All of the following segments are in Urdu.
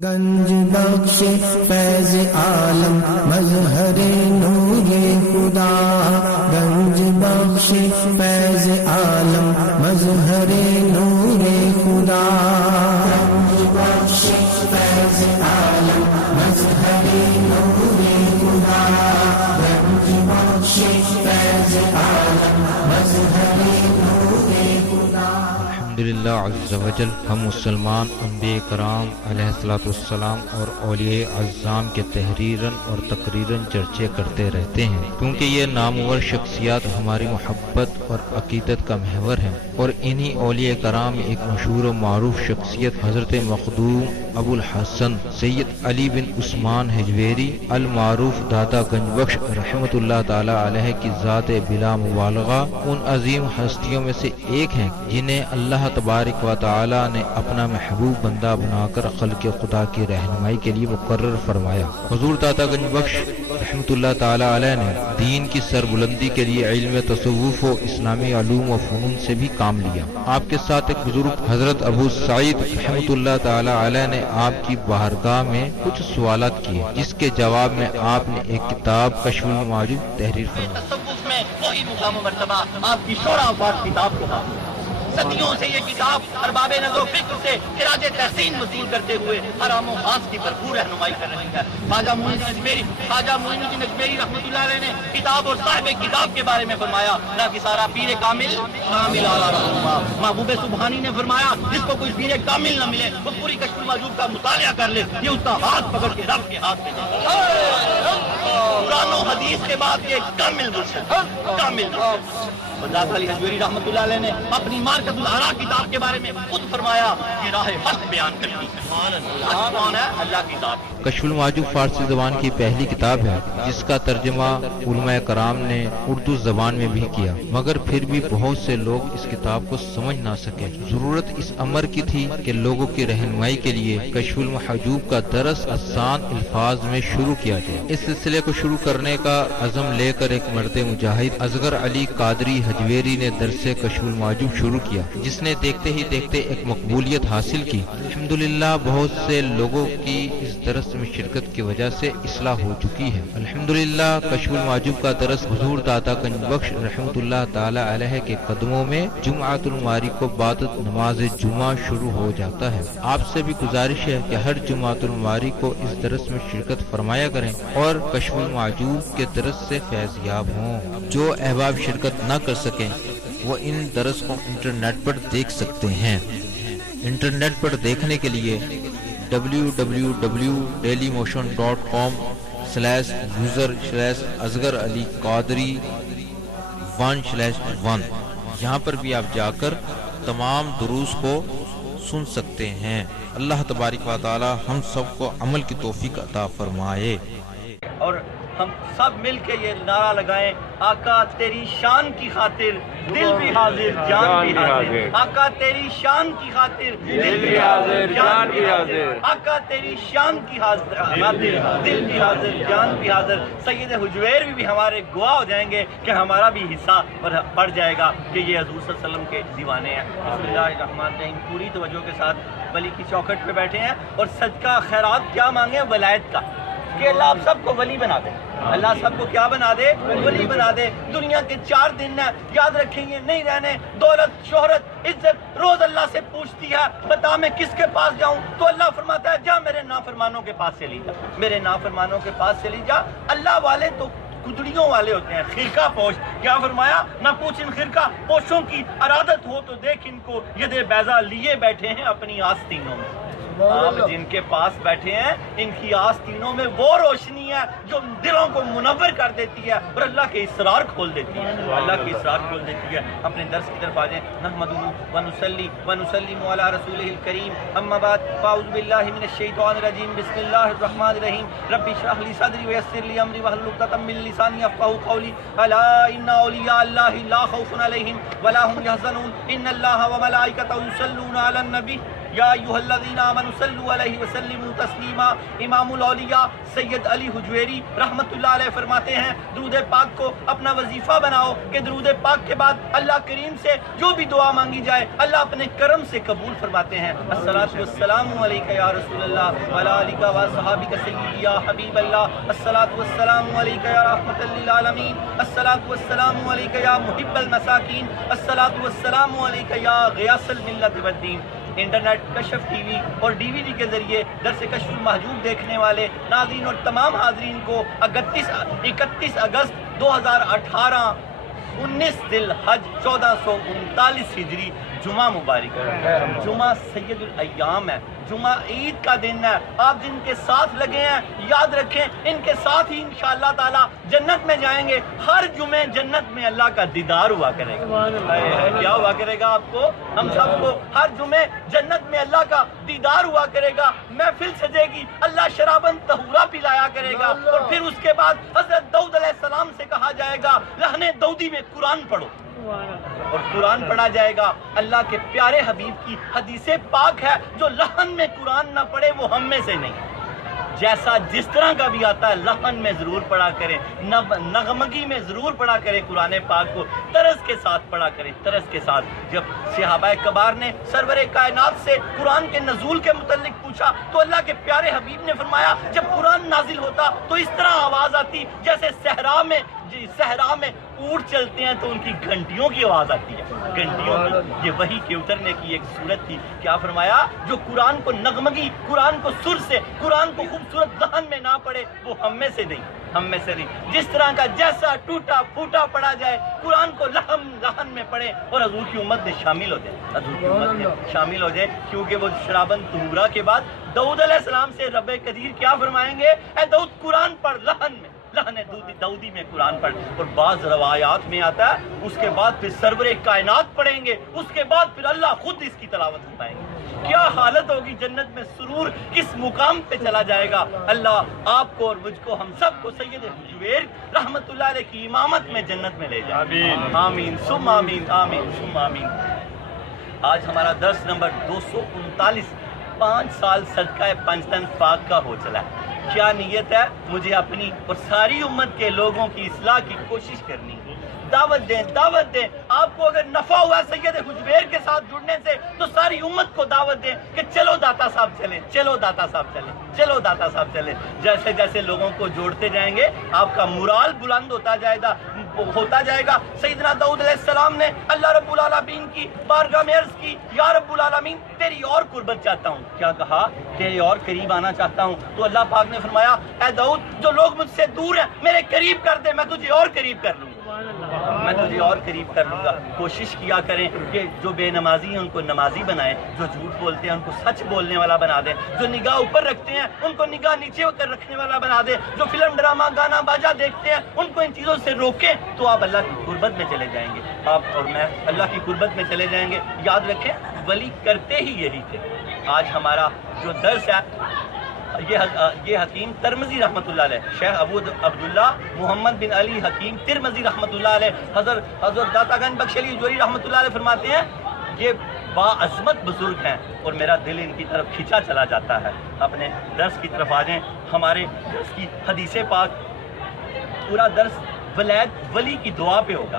گنج بخش فیض عالم مظہر نور خدا، گنج بخش فیض عالم مظہر نور خدا، گنج بخش فیض عالم مظہر نور خدا، گنج بخش فیض عالم مظہر نور خدا۔ الحمدللہ عز و جل، ہم مسلمان انبیاء کرام علیہ الصلوۃ والسلام اور اولیاء اعظام کے تحریراً اور تقریراً چرچے کرتے رہتے ہیں، کیونکہ یہ نامور شخصیات ہماری محبت اور عقیدت کا محور ہیں، اور انہی اولیاء کرام میں ایک مشہور و معروف شخصیت حضرت مخدوم ابو الحسن سید علی بن عثمان حجویری المعروف دادا گنج بخش رحمۃ اللہ تعالی علیہ کی ذات بلا مبالغہ ان عظیم ہستیوں میں سے ایک ہیں جنہیں اللہ تبارک و تعالی نے اپنا محبوب بندہ بنا کر خلق خدا کی رہنمائی کے لیے مقرر فرمایا۔ حضور دادا گنج بخش رحمۃ اللہ تعالی علیہ نے دین کی سربلندی کے لیے علم تصوف و اسلامی علوم و فنون سے بھی کام لیا۔ آپ کے ساتھ ایک بزرگ حضرت ابو سعید رحمۃ اللہ تعالی علیہ نے آپ کی بارگاہ میں کچھ سوالات کیے، جس کے جواب میں آپ نے ایک کتاب کشف المعجوب تحریر فرمائی۔ تصوف میں وہی مقام و مرتبہ آپ کی شورا آباد کتاب کو حاصل ہے۔ صدیوں سے یہ کتاب ارباب نظر و فکر سے خراج تحسین وصول کرتے ہوئے حرام و خاص کی بھرپور رہنمائی کر رہی ہے۔ خواجہ معین الدین اجمیری رحمۃ اللہ علیہ نے کتاب اور صاحب کتاب کے بارے میں فرمایا، نہ کہ سارا پیر کامل اعلیٰ رہنما۔ محبوب سبحانی نے فرمایا، جس کو کوئی پیر کامل نہ ملے وہ پوری کشف المعجوب کا مطالعہ کر لے، یہ اس کا ہاتھ پکڑ کے رب کے ہاتھ میں قرآن و حدیث کے بعد یہ کامل مرشد علی حجویری رحمۃ اللہ علیہ نے اپنی مارکت الآراء کتاب کے بارے میں خود فرمایا کہ راہ حق بیان کرنی ہے اللہ کی ذات۔ کشف المعجوب فارسی زبان کی پہلی کتاب ہے، جس کا ترجمہ علماء کرام نے اردو زبان میں بھی کیا، مگر پھر بھی بہت سے لوگ اس کتاب کو سمجھ نہ سکے۔ ضرورت اس امر کی تھی کہ لوگوں کی رہنمائی کے لیے کشف المحجوب کا درس آسان الفاظ میں شروع کیا جائے۔ اس سلسلے کو شروع کرنے کا عزم لے کر ایک مرد مجاہد اصغر علی قادری حجویری نے درس کشف المعجوب شروع کیا، جس نے دیکھتے ہی دیکھتے ایک مقبولیت حاصل کی۔ الحمدللہ بہت سے لوگوں کی اس درس میں شرکت کی وجہ سے اصلاح ہو چکی ہے۔ الحمدللہ کشف المعجوب کا درس حضور دادا گنج بخش رحمۃ اللہ تعالی علیہ کے قدموں میں جمعۃ الماری کو بعد نماز جمعہ شروع ہو جاتا ہے۔ آپ سے بھی گزارش ہے کہ ہر جمعۃ الماری کو اس درس میں شرکت فرمایا کریں اور کشف المعجوب کے درس سے فیض یاب ہوں۔ جو احباب شرکت نہ کر سکیں وہ ان درس کو انٹرنیٹ پر دیکھ سکتے ہیں۔ انٹرنیٹ پر دیکھنے کے لیے www.dailymotion.com/user/اصغر علی قادری 1/1 یہاں پر بھی آپ جا کر تمام دروس کو سن سکتے ہیں۔ اللہ تبارک و تعالی ہم سب کو عمل کی توفیق عطا فرمائے۔ اور ہم سب مل کے یہ نعرہ لگائیں، آقا تیری شان کی خاطر دل بھی حاضر جان بھی حاضر، آقا تیری شان کی خاطر دل بھی حاضر جان بھی حاضر، آقا تیری شان کی خاطر دل بھی حاضر جان بھی حاضر۔ سید حجویر بھی ہمارے گواہ ہو جائیں گے کہ ہمارا بھی حصہ بڑھ جائے گا کہ یہ حضور صلی اللہ علیہ وسلم کے دیوانے ہیں۔ بسم اللہ الرحمن الرحیم۔ پوری توجہ کے ساتھ ولی کی چوکھٹ پہ بیٹھے ہیں اور صدقہ خیرات کیا مانگے؟ ولایت کا، کہ اللہ آپ سب کو ولی بنا دے۔ اللہ سب کو کیا بنا دے؟ ولی بنا دے۔ دنیا کے 4 دن ہیں، یاد رکھیں گے، نہیں رہنے۔ دولت، شہرت، عزت روز اللہ سے پوچھتی ہے، بتا میں کس کے پاس جاؤں؟ تو اللہ فرماتا ہے جا میرے نافرمانوں کے پاس سے لی جا، میرے نافرمانوں کے پاس سے لی جا۔ اللہ والے تو گدڑیوں والے ہوتے ہیں، خرقہ پوش۔ کیا فرمایا؟ نہ پوچھ ان خرقہ پوشوں کی ارادت ہو تو دیکھ ان کو ید بیضا لیے بیٹھے ہیں اپنی آستینوں میں۔ آپ جن کے پاس بیٹھے ہیں ان کی آستینوں میں وہ روشنی ہے جو دلوں کو منور کر دیتی ہے اور اللہ کے اسرار کھول دیتی ہے، اللہ کے اسرار کھول دیتی ہے۔ اپنے درس کی طرف آ جائیں۔ نحمدہ ونصلی ونسلم علی رسولہ الکریم، اما بعد فاعوذ باللہ من الشیطان الرجیم، بسم اللہ الرحمن الرحیم۔ رب اشرح لی صدری ویسر لی امری واحلل عقدۃ من لسانی یفقہوا قولی۔ الا ان اولیاء اللہ لا خوف علیہم ولا هم یحزنون، ان اللہ وملائکتہ یصلون علی النبی یا ایھا الذین آمنوا صلوا علیہ وسلموا تسلیما۔ امام الاولیاء سید علی حجویری رحمۃ اللہ علیہ فرماتے ہیں درود پاک کو اپنا وظیفہ بناؤ کہ درود پاک کے بعد اللہ کریم سے جو بھی دعا مانگی جائے اللہ اپنے کرم سے قبول فرماتے ہیں۔ الصلاۃ والسلام علیک یا رسول اللہ وعلی آلک و صحابک سیدی یا حبیب اللہ۔ الصلاۃ والسلام علیک یا رحمۃ للعالمین۔ الصلاۃ والسلام علیک یا محب المساکین۔ الصلاۃ والسلام علیک یا غیاث الملت والدین۔ انٹرنیٹ کشف ٹی وی اور ڈی وی ڈی کے ذریعے درس کشف المحجوب دیکھنے والے ناظرین اور تمام حاضرین کو 31 اگست 2018 19 ذی الحج 1439 ہجری جمعہ مبارک ہے۔ جمعہ سید الایام ہے، جمعہ عید کا دن ہے۔ آپ جن کے ساتھ لگے ہیں یاد رکھیں ان کے ساتھ ہی انشاءاللہ تعالی جنت میں جائیں گے۔ ہر جمعے جنت میں اللہ کا دیدار ہوا کرے گا۔ کیا ہوا کرے گا آپ کو؟ ہم سب کو ہر جمعے جنت میں اللہ کا دیدار ہوا کرے گا، محفل سجے گی، اللہ شرابن طہورا پلایا کرے گا، اور پھر اس کے بعد حضرت داؤد علیہ السلام سے کہا جائے گا لہن داؤدی میں قرآن پڑھو، اور قرآن پڑھا جائے گا۔ اللہ کے پیارے حبیب کی حدیث پاک ہے جو لہن میں قرآن نہ پڑھے وہ ہم میں سے نہیں۔ جیسا جس طرح کا بھی آتا ہے لہن میں ضرور پڑھا کریں، نغمگی میں ضرور پڑھا کریں، قرآن پاک کو طرز کے ساتھ پڑھا کریں، طرز کے ساتھ۔ جب صحابہ کبار نے سرور کائنات سے قرآن کے نزول کے متعلق پوچھا تو اللہ کے پیارے حبیب نے فرمایا جب قرآن نازل ہوتا تو اس طرح آواز آتی جیسے صحرا میں اونٹ چلتے ہیں تو ان کی گھنٹیوں کی آواز آتی ہے، گھنٹیوں کی۔ یہ وحی کے اترنے کی ایک صورت تھی۔ کیا فرمایا؟ جو قرآن کو نغمگی، قرآن کو سر سے، قرآن کو خوبصورت لحن میں نہ پڑھے وہ ہم میں سے نہیں، ہم میں سے نہیں۔ جس طرح کا جیسا ٹوٹا پھوٹا پڑھا جائے قرآن کو لحن میں پڑھے اور حضور کی امت میں شامل ہو جائے، حضور کی امت میں شامل ہو جائے، کیونکہ وہ شرابن طہورا کے بعد داؤد علیہ السلام سے رب قدیر کیا فرمائیں گے؟ اے داؤد قرآن پڑھ لحن میں، لہن داؤدی میں قرآن پڑھ۔ اور بعض روایات میں آتا ہے اس کے بعد پھر سرور کائنات پڑھیں گے، اس کے بعد پھر اللہ خود اس کی تلاوت فرمائیں گے۔ کیا حالت ہوگی جنت میں، سرور کس مقام پہ چلا جائے گا۔ اللہ آپ کو اور مجھ کو، ہم سب کو سید حجویر رحمت اللہ علیہ کی امامت میں جنت میں لے جائے۔ آمین آمین ثم آمین آمین ثم آمین۔ آج ہمارا درس نمبر 239، 5 سال صدقہ پنجتن پاک کا ہو چلا ہے۔ کیا نیت ہے؟ مجھے اپنی اور ساری امت کے لوگوں کی اصلاح کی کوشش کرنی ہے۔ دعوت دیں، دعوت دیں۔ آپ کو اگر نفع ہوا سید حجویر کے ساتھ جڑنے سے تو ساری امت کو دعوت دیں کہ چلو داتا صاحب چلیں، چلو داتا صاحب چلیں، چلو داتا صاحب چلیں۔ جیسے جیسے لوگوں کو جوڑتے جائیں گے آپ کا مورال بلند ہوتا جائے گا۔ سیدنا داؤد علیہ السلام نے اللہ رب العالمین کی بارگاہ میں عرض کی یا رب العالمین تیری اور قربت چاہتا ہوں۔ کیا کہا؟ تیرے اور قریب آنا چاہتا ہوں۔ تو اللہ پاک نے فرمایا اے داؤد جو لوگ مجھ سے دور ہیں میرے قریب کر دے، میں تجھے اور قریب کر لوں گا، میں تجھے اور قریب کر لوں گا۔ کوشش کیا کریں کہ جو بے نمازی ہیں ان کو نمازی بنائیں، جو جھوٹ بولتے ہیں ان کو سچ بولنے والا بنا دیں، جو نگاہ اوپر رکھتے ہیں ان کو نگاہ نیچے کر رکھنے والا بنا دیں، جو فلم ڈرامہ گانا باجا دیکھتے ہیں ان کو ان چیزوں سے روکیں، تو آپ اللہ کی قربت میں چلے جائیں گے۔ آپ اور میں اللہ کی قربت میں چلے جائیں گے۔ یاد رکھیں ولی کرتے ہی یہی تھے۔ آج ہمارا جو درس ہے یہ حکیم ترمذی رحمۃ اللہ علیہ، شیخ ابو عبداللہ محمد بن علی حکیم ترمذی رحمۃ اللہ علیہ، حضرت داتا گنج بخش علی جوہری رحمۃ اللہ علیہ فرماتے ہیں یہ باعظمت بزرگ ہیں اور میرا دل ان کی طرف کھینچا چلا جاتا ہے۔ اپنے درس کی طرف آ جائیں۔ ہمارے درس کی حدیث پاک، پورا درس ولی کی دعا پہ ہوگا۔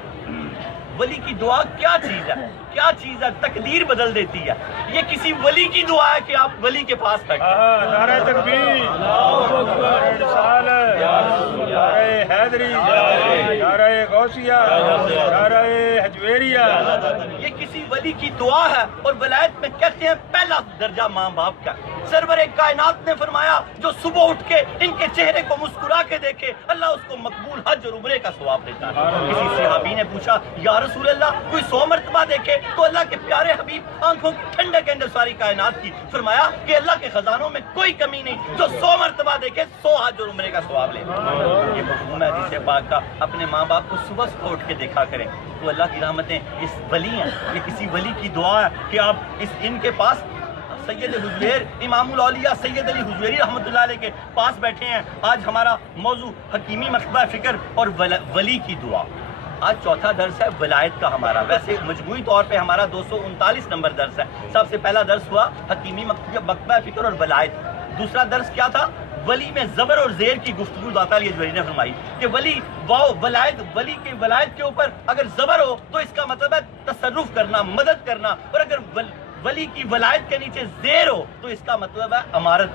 ولی کی دعا کیا چیز ہے؟ کیا چیز ہے؟ تقدیر بدل دیتی ہے۔ یہ کسی ولی کی دعا ہے کہ آپ ولی کے پاس بیٹھیں۔ نعرہ تکبیر، اللہ اکبر، رسالت، نعرہ حیدری، نعرہ غوثیہ، نعرہ حجویریہ۔ یہ کسی ولی کی دعا ہے اور ولایت میں کہتے ہیں پہلا درجہ ماں باپ کا۔ سرور کائنات نے فرمایا جو صبح اٹھ کے ان کے چہرے کو مسکرا کے دیکھے اللہ اس کو مقبول حج اور عمرے کا ثواب دیتا ہے۔ کسی صحابی نے پوچھا یا رسول اللہ کوئی 100 مرتبہ دیکھے تو اللہ کے پیارے حبیب آنکھوں کی ٹھنڈک اندر ساری کائنات کی، فرمایا کہ اللہ کے خزانوں میں کوئی کمی نہیں، جو 100 مرتبہ دیکھے 100 حج اور عمرے کا ثواب لے۔ یہ مفہوم ہے حدیث پاک کا۔ اپنے ماں باپ کو صبح اٹھ کے دیکھا کریں تو اللہ کی رحمتیں اس ولی ہیں۔ یہ کسی ولی کی دعا ہے کہ آپ ان کے پاس سید حجویر امام الاولیاء سید علی حجویری رحمۃ اللہ علیہ کے پاس بیٹھے ہیں۔ آج ہمارا موضوع حکیمی مکتبہ فکر اور ولی کی دعا۔ آج چوتھا درس ہے ولایت کا ہمارا. ویسے مجموعی طور پہ ہمارا 239 نمبر درس ہے. سب سے پہلا درس ہوا حکیمی مکتبہ فکر اور ولایت. دوسرا درس کیا تھا؟ ولی میں زبر اور زیر کی گفتگو داتا علی حجویری نے فرمائی کہ ولی ولایت، ولی کی ولایت کے اوپر اگر زبر ہو تو اس کا مطلب ہے تصرف کرنا، مدد کرنا، اور اگر ولی کی ولایت کے نیچے زیر ہو تو اس کا مطلب ہے امارت.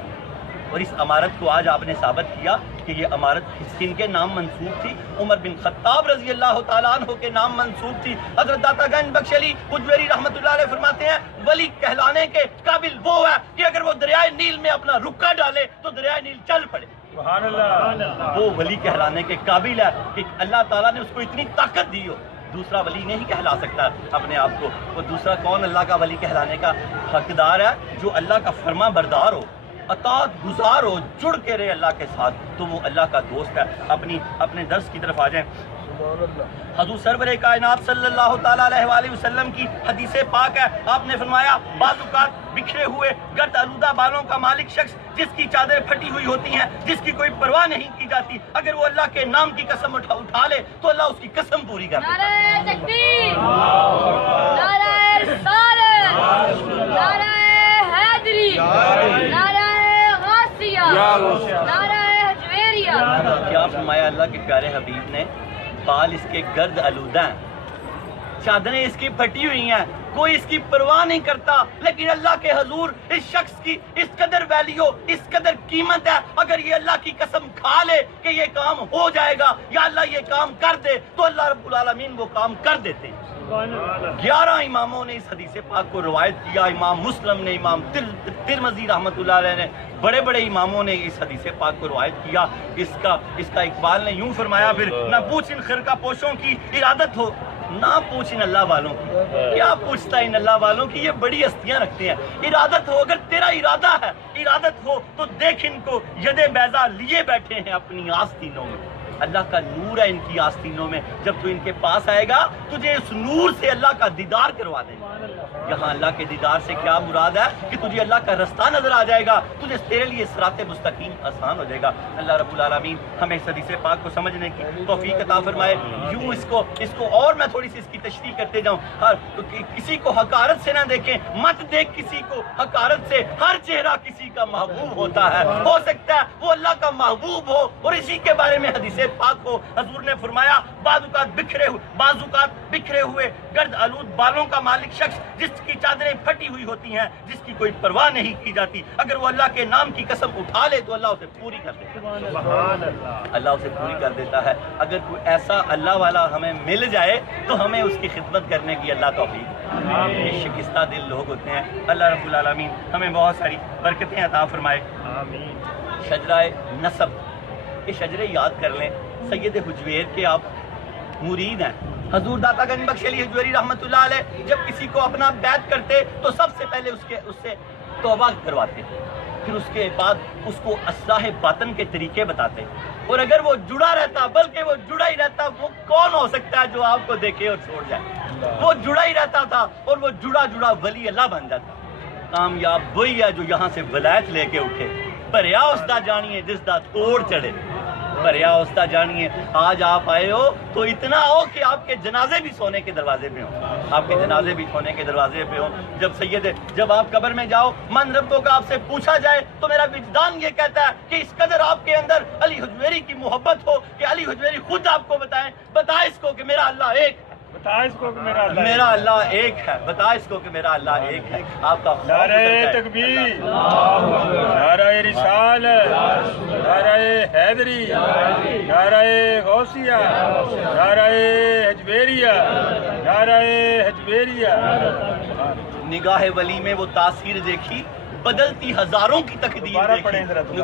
اور اس امارت کو آج آپ نے ثابت کیا کہ یہ امارت کن کے نام منسوب تھی؟ عمر بن خطاب رضی اللہ تعالیٰ عنہ کے نام منسوب تھی. حضرت داتا گنج بخش علی حجویری رحمۃ اللہ علیہ فرماتے ہیں ولی کہلانے کے قابل وہ ہے کہ اگر وہ دریائے نیل میں اپنا رکا ڈالے تو دریائے نیل چل پڑے. سبحان اللہ. وہ ولی کہلانے کے قابل ہے کہ اللہ تعالیٰ نے اس کو اتنی طاقت دی ہو. دوسرا ولی نہیں کہلا سکتا اپنے آپ کو. وہ دوسرا کون اللہ کا ولی کہلانے کا حقدار ہے؟ جو اللہ کا فرما بردار ہو، اطاعت گزار ہو، جڑ کے رہے اللہ کے ساتھ، تو وہ اللہ کا دوست ہے. اپنے درس کی طرف آ جائیں. حضور سرور کائنات صلی اللہ تعالیٰ علیہ وآلہ وسلم کی حدیث پاک ہے. آپ نے فرمایا بعض اوقات بکھرے ہوئے گرد آلودہ بالوں کا مالک شخص جس کی چادر پھٹی ہوئی ہوتی ہیں، جس کی کوئی پرواہ نہیں کی جاتی، اگر وہ اللہ کے نام کی قسم اٹھا لے تو اللہ اس کی قسم پوری کر دیتا ہے. نعرہ تکبیر، نعرہ رسالت، نعرہ حیدری، نعرہ غوثیہ، نعرہ حجویریہ. کیا فرمایا اللہ کے پیارے حبیب نے؟ بال اس کے گرد آلودہ ہیں، چادریں اس کی پھٹی ہوئی ہیں، کوئی اس کی پرواہ نہیں کرتا، لیکن اللہ کے حضور اس شخص کی اس قدر ویلیو، اس قدر قیمت ہے. اگر یہ اللہ کی قسم کھا لے کہ یہ کام ہو جائے گا یا اللہ یہ کام کر دے تو اللہ رب العالمین وہ کام کر دیتے ہیں. 11 اماموں نے اس حدیث پاک کو روایت کیا. امام مسلم نے، امام ترمذی رحمۃ اللہ علیہ نے، بڑے بڑے اماموں نے اس حدیث پاک کو روایت کیا. اس کا اقبال نے یوں فرمایا پھر نہ پوچھ ان خرقہ پوشوں کی ارادت ہو، نہ پوچھ ان اللہ والوں کی. کیا پوچھتا ان اللہ والوں کی؟ یہ بڑی ہستیاں رکھتے ہیں. ارادت ہو، اگر تیرا ارادہ ہے، ارادت ہو تو دیکھ ان کو ید بیضا لیے بیٹھے ہیں اپنی آستینوں میں. اللہ کا نور ہے ان کی آستینوں میں. جب تو ان کے پاس آئے گا تجھے اس نور سے اللہ کا دیدار کروا دے گا. یہاں اللہ کے دیدار سے کیا مراد ہے کہ تجھے اللہ کا رستہ نظر آ جائے گا، تجھے تیرے لیے صراط مستقیم آسان ہو جائے گا. اللہ رب العالمین ہمیں اس حدیث پاک کو سمجھنے کی توفیق عطا فرمائے. یوں اس کو اور میں تھوڑی سی اس کی تشریح کرتے جاؤں. کسی کو حقارت سے نہ دیکھیں، مت دیکھ کسی کو حقارت سے. ہر چہرہ کسی کا محبوب ہوتا ہے. ہو سکتا ہے وہ اللہ کا محبوب ہو اور اسی کے بارے میں حدیث پاک ہو. حضور نے فرمایا بعض اوقات بکھرے ہوئے گرد آلود بالوں کا مالک شخص جس کی چادریں پھٹی ہوئی ہوتی ہیں، جس کی کوئی پرواہ نہیں کی جاتی، اگر وہ اللہ کے نام کی قسم اٹھا لے تو اللہ اسے پوری کر دیتا ہے. اللہ اسے پوری کر دیتا ہے. اگر کوئی ایسا اللہ والا ہمیں مل جائے تو ہمیں اس کی خدمت کرنے کی اللہ توفیق. یہ شکستہ دل لوگ ہوتے ہیں. اللہ رب العالمین ہمیں بہت ساری برکتیں عطا فرمائے. شجرہ نسب، یہ شجرے یاد کر لیں. سید حجویر کے آپ مرید ہیں. حضور داتا گنج بخش علی حجویری رحمۃ اللہ علیہ جب کسی کو اپنا بیعت کرتے تو سب سے پہلے اس سے توبہ کرواتے، پھر اس کے بعد اس کو اصلاح باطن کے طریقے بتاتے. اور اگر وہ جڑا رہتا، بلکہ وہ جڑا ہی رہتا، وہ کون ہو سکتا ہے جو آپ کو دیکھے اور چھوڑ جائے؟ وہ جڑا ہی رہتا تھا اور وہ جڑا ولی اللہ بن جاتا. کامیاب وہی ہے جو یہاں سے ولایت لے کے اٹھے. بھریا اس دا جانیے جس دا توڑ چڑھے. بھریا اس دا جانیے. آج آپ آئے ہو تو اتنا ہو کہ آپ کے جنازے بھی سونے کے دروازے پہ ہوں. آپ کے جنازے بھی سونے کے دروازے پہ ہوں. جب آپ قبر میں جاؤ، من ربوں کا آپ سے پوچھا جائے تو میرا وجدان یہ کہتا ہے کہ اس قدر آپ کے اندر علی حجویری کی محبت ہو کہ علی حجویری خود آپ کو بتا اس کو کہ میرا اللہ ایک ہے. بتا اس کو کہ میرا اللہ ایک ہے. بتا اس کو کہ میرا اللہ ایک ہے. آپ کا نعرہ تکبیر، نعرہ رسالت، نعرہ حیدری، نعرہ غوثیہ، نعرہ حجویریہ، نعرہ حجویریہ. نگاہ ولی میں وہ تاثیر دیکھی، بدلتی ہزاروں کی تقدیر دیکھی.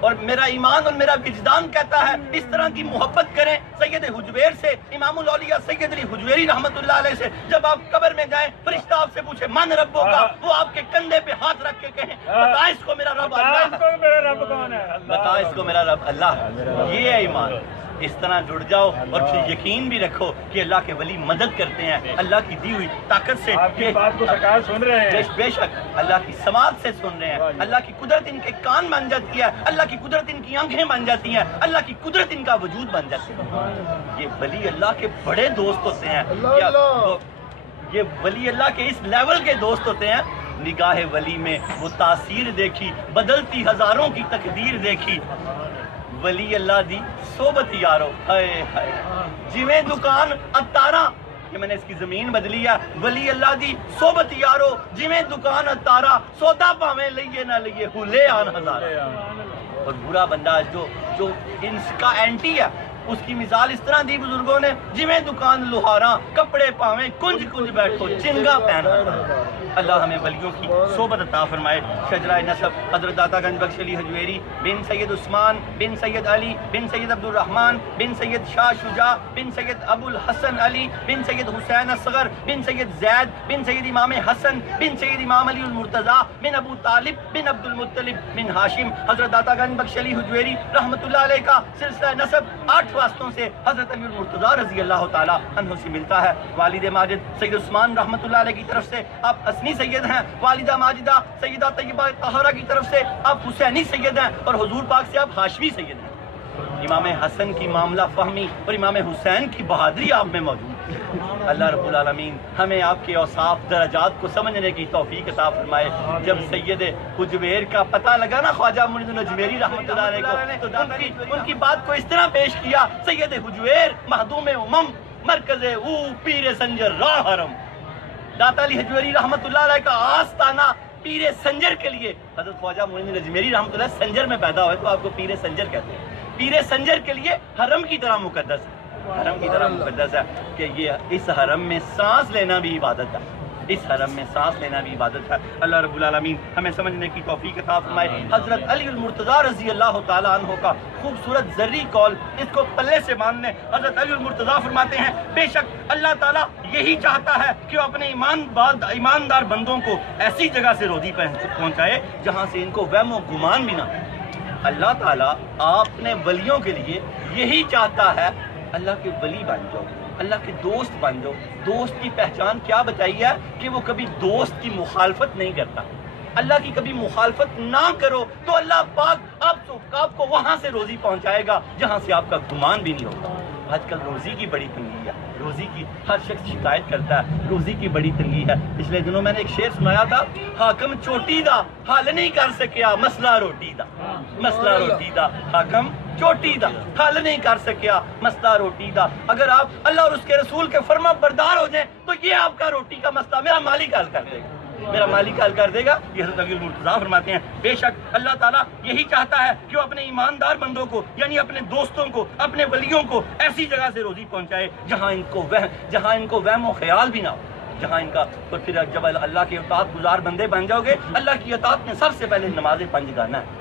اور میرا ایمان اور میرا وجدان کہتا ہے اس طرح کی محبت کریں سید حجویر سے، امام الاولیاء سید علی حجویری رحمۃ اللہ علیہ سے. جب آپ قبر میں جائیں، فرشتہ آپ سے پوچھے من ربوں کا، وہ آپ کے کندھے پہ ہاتھ رکھ کے کہیں بتا اس کو میرا رب اللہ ہے. میرا رب کون ہے؟ بتا اس کو میرا رب اللہ ہے. یہ ہے ایمان. اس طرح جڑ جاؤ اور پھر یقین بھی رکھو کہ اللہ کے ولی مدد کرتے ہیں اللہ کی دی ہوئی طاقت سے. آپ کی بات کو سرکار سن رہے ہیں, بے شک اللہ کی سماعت سے سن رہے ہیں. اللہ کی قدرت ان کے کان بن جاتی ہے, اللہ کی قدرت ان کی آنکھیں بن جاتی ہیں, اللہ کی قدرت ان کا وجود بن جاتی ہے. یہ ولی اللہ کے بڑے دوست ہوتے ہیں, یہ ولی اللہ کے اس لیول کے دوست ہوتے ہیں. نگاہ ولی میں وہ تاثیر دیکھی, بدلتی ہزاروں کی تقدیر دیکھی. ولی اللہ دی صحبت یارو, ہائے ہائے جویں دکان اتارا, کہ میں نے اس کی زمین بدلی ہے. ولی اللہ دی صحبت یارو جویں دکان اتارا, سودا پاویں لئیے نہ لئیے ہولے آن ہزارا. اور برا بندہ جو ان کا اینٹی ہے, اس کی مثال اس طرح دی بزرگوں نے, جویں دکان لوہاراں کپڑے پاویں کنج کنج بیٹھو چنگا پہنا. اللہ ہمیں ولیوں کی صحبت عطا فرمائے. شجرہ نسب حضرت داتا گنج بخش علی حجویری بن سید عثمان بن سید علی بن سید عبد الرحمن بن سید شاہ شجاع بن سید ابو الحسن علی بن سید حسین اصغر بن سید زید بن سید امام حسن بن سید امام علی المرتضیٰ بن ابو طالب بن عبد المطلب بن ہاشم. حضرت داتا گنج بخش علی حجویری رحمۃ اللہ علیہ کا سلسلہ نسب 8 واسطوں سے حضرت علی المرتضیٰ رضی اللہ تعالی عنہ سے ملتا ہے. والد ماجد سید عثمان رحمۃ اللہ علیہ کی طرف سے آپ حسنی سید ہیں, والدہ ماجدہ سیدہ طیبہ طاہرہ کی طرف سے آپ حسینی سید ہیں, اور حضور پاک سے آپ ہاشمی سید ہیں. امام حسن کی معاملہ فہمی اور امام حسین کی بہادری آپ میں موجود ہے. اللہ رب العالمین ہمیں آپ کے اوصاف درجات کو سمجھنے کی توفیق عطا فرمائے. جب سید حجویر کا پتہ لگا نا خواجہ معین الدین اجمیری رحمۃ اللہ علیہ کو, تو ان کی بات کو اس طرح پیش کیا, سید حجویر مخدوم امم مرکز او پیر سنجر راہ حرم. داتا علی حجویری رحمۃ اللہ علیہ کا آستانہ پیر سنجر کے لیے, حضرت خواجہ معین الدین اجمیری رحمۃ اللہ سنجر میں پیدا ہوئے تو آپ کو پیر سنجر کہتے ہیں. پیر سنجر کے لیے حرم کی طرح مقدس ہے, حرم کی طرح مقدس ہے کہ یہ اس حرم میں سانس لینا بھی عبادت ہے, اس حرم میں سانس لینا بھی عبادت ہے. اللہ رب العالمین ہمیں سمجھنے کی توفیق عطا فرمائے. حضرت علی المرتضیٰ رضی اللہ تعالی عنہ کا خوبصورت زرعی قول, اس کو پلے سے باندھنے. حضرت علی المرتضیٰ فرماتے ہیں, بے شک اللہ تعالیٰ یہی چاہتا ہے کہ وہ اپنے ایماندار بندوں کو ایسی جگہ سے روزی پہنچائے جہاں سے ان کو وہم و گمان بھی نہ. اللہ تعالیٰ آپ نے ولیوں کے لیے یہی چاہتا ہے, اللہ کے ولی بن جاؤ, اللہ کے دوست بن جاؤ. دوست کی پہچان کیا بتائی ہے کہ وہ کبھی دوست کی مخالفت نہیں کرتا. اللہ کی کبھی مخالفت نہ کرو تو اللہ پاک آپ کو وہاں سے روزی پہنچائے گا جہاں سے آپ کا گمان بھی نہیں ہوگا. آج کل روزی کی بڑی تنگی ہے, روزی کی ہر شخص شکایت کرتا ہے, روزی کی بڑی تنگی ہے. پچھلے دنوں میں نے ایک شعر سنایا تھا, حاکم چوٹی دا حل نہیں کر سکیا مسئلہ روٹی دا, مسئلہ روٹی دا حاکم چوٹی دا حل نہیں کر سکیا مسئلہ روٹی دا. اگر آپ اللہ اور اس کے رسول کے فرما بردار ہو جائیں تو یہ آپ کا روٹی کا مسئلہ میرا مالک حل کر دے گا, میرا مالک حل کر دے گا. یہ حضرت علی المرتضیٰ فرماتے ہیں, بے شک اللہ تعالیٰ یہی چاہتا ہے کہ وہ اپنے ایماندار بندوں کو یعنی اپنے دوستوں کو اپنے ولیوں کو ایسی جگہ سے روزی پہنچائے جہاں ان کو وہم و خیال بھی نہ ہو, جہاں ان کا. تو پھر جب اللہ کے اطاعت گزار بندے بن جاؤ گے, اللہ کی اطاعت میں سب سے پہلے نماز 5 گانا ہے,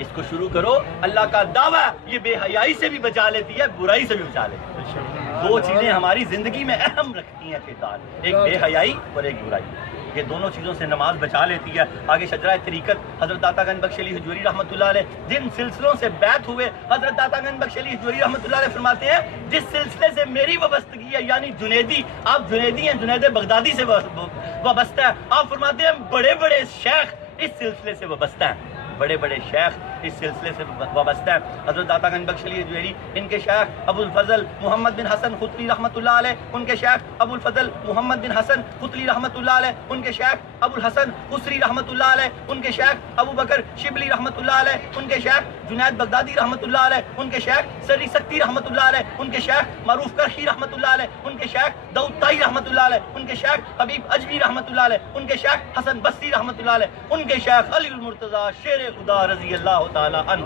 اس کو شروع کرو. اللہ کا دعویٰ یہ بے حیائی سے بھی بچا لیتی ہے, برائی سے بھی بچا لیتی ہے. 2 چیزیں ہماری زندگی میں اہم رکھتی ہیں کردار, ایک بے حیائی اور ایک برائی. یہ دونوں چیزوں سے نماز بچا لیتی ہے. آگے شجرہ طریقت حضرت داتا گنج بخش علی حجویری رحمۃ اللہ علیہ جن سلسلوں سے بیعت ہوئے, حضرت داتا گنج بخش علی حجویری رحمۃ اللہ علیہ فرماتے ہیں, جس سلسلے سے میری وابستگی ہے یعنی جنیدی, آپ جنیدی ہیں, جنید بغدادی سے وابستہ ہے. آپ فرماتے ہیں بڑے بڑے شیخ اس سلسلے سے وابستہ ہیں, بڑے بڑے شیخ اس سلسلے سے وابستہ ہیں. حضرت داتا گنج بخش علی حجویری, ان کے شیخ ابو الفضل محمد بن حسن خطلی رحمۃ اللہ علیہ, ان کے شیخ ابو الفضل محمد بن حسن خطلی رحمۃ اللہ علیہ, ان کے شیخ ابو الحسن خسری رحمۃ اللہ علیہ, ان کے شیخ ابو بکر شبلی رحمۃ اللہ علیہ, ان کے شیخ جنید بغدادی رحمۃ اللہ علیہ, ان کے شیخ سری سکتی رحمۃ اللہ علیہ, ان کے شیخ معروف کرخی رحمۃ اللہ علیہ, ان کے شیخ داؤد طائی رحمۃ اللہ علیہ, ان کے شیخ حبیب اجوی رحمۃ اللہ علیہ, ان کے شیخ حسن بصری رحمۃ اللہ علیہ, ان کے شیخ علی المرتضیٰ شیر خدا رضی اللہ تعالی عنہ.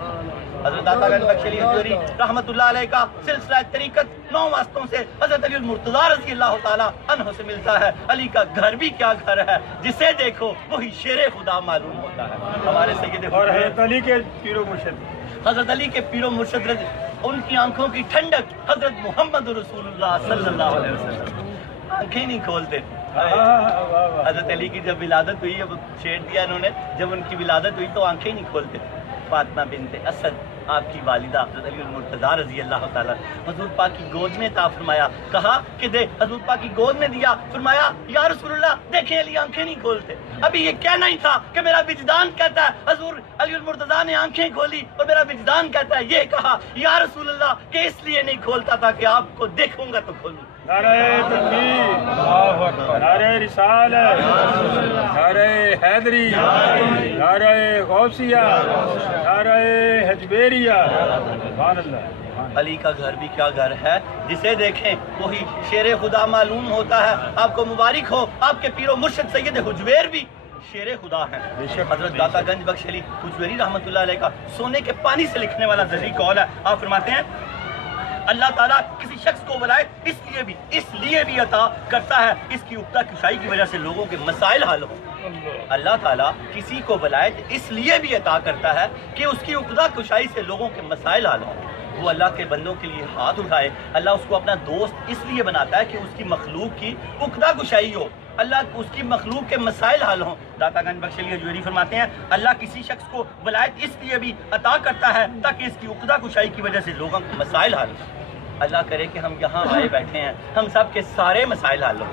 حضرت داتا گنج بخش علی حجویری رحمۃ اللہ علیہ کا سلسلہ طریقت 9 واسطوں سے حضرت علی المرتضیٰ رضی اللہ تعالی عنہ سے ملتا ہے. علی کا گھر بھی کیا گھر ہے, جسے دیکھو وہی شیر خدا معلوم ہوتا ہے. ہمارے سید اور حضرت علی کے پیر و مرشد, حضرت علی کے پیر و مرشد, ان کی آنکھوں کی ٹھنڈک حضرت محمد رسول اللہ صلی اللہ علیہ وسلم آنکھیں نہیں کھولتے. حضرت علی کی جب ولادت ہوئی, اب چھیڑ دیا انہوں نے, جب ان کی ولادت ہوئی تو آنکھیں نہیں کھولتے. فاطمہ بنت اسد آپ کی والدہ حضرت علی المرتضیٰ رضی اللہ تعالیٰ حضور پاک کی گود میں عطا فرمایا، کہا کہ دے، حضور پاک کی گود میں دیا، فرمایا یا رسول اللہ دیکھیں علی آنکھیں نہیں کھولتے، ابھی یہ کہنا ہی تھا کہ میرا وجدان کہتا ہے، حضور علی المرتضیٰ نے آنکھیں کھولی اور میرا وجدان کہتا ہے، یہ کہا یا رسول اللہ کہ اس لیے نہیں کھولتا تھا کہ آپ کو دیکھوں گا تو کھولوں۔ نعرہ تکبیر، اللہ اکبر، نعرہ رسالت، نعرہ حیدری، نعرہ غوثیہ، نعرہ حجبیریہ، سبحان اللہ۔ علی کا گھر بھی کیا گھر ہے، جسے دیکھیں وہی شیر خدا معلوم ہوتا ہے۔ آپ کو مبارک ہو، آپ کے پیر و مرشد سید حجویر بھی شیر خدا ہیں۔ حضرت داتا گنج بخش علی حجویری رحمۃ اللہ علیہ کا سونے کے پانی سے لکھنے والا ذری قول ہے۔ آپ فرماتے ہیں اللہ تعالیٰ کسی شخص کو ولایت اس لیے بھی عطا کرتا ہے اس کی عقدہ کشائی کی وجہ سے لوگوں کے مسائل حل ہوں۔ اللہ تعالیٰ کسی کو ولایت اس لیے بھی عطا کرتا ہے کہ اس کی عقدہ کشائی سے لوگوں کے مسائل حل ہوں۔ وہ اللہ کے بندوں کے لیے ہاتھ اٹھائے، اللہ اس کو اپنا دوست اس لیے بناتا ہے کہ اس کی مخلوق کی عقدہ کشائی ہو، اللہ اس کی مخلوق کے مسائل حل ہوں۔ داتا گنج بخش علی حجویری فرماتے ہیں اللہ کسی شخص کو ولایت اس لیے بھی عطا کرتا ہے تاکہ اس کی عقدہ کشائی کی وجہ سے لوگوں کے مسائل حل ہوں۔ اللہ کرے کہ ہم یہاں آئے بیٹھے ہیں، ہم سب کے سارے مسائل حل ہو،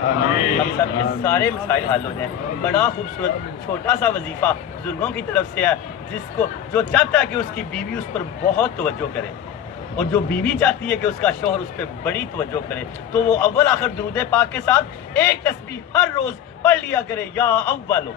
ہم سب کے سارے مسائل حل ہو جائیں۔ بڑا خوبصورت چھوٹا سا وظیفہ بزرگوں کی طرف سے ہے، جس کو جو چاہتا ہے کہ اس کی بیوی اس پر بہت توجہ کرے، اور جو بیوی چاہتی ہے کہ اس کا شوہر اس پہ بڑی توجہ کرے، تو وہ اول آخر درود پاک کے ساتھ ایک تسبیح ہر روز پڑھ لیا کرے، یا اولو۔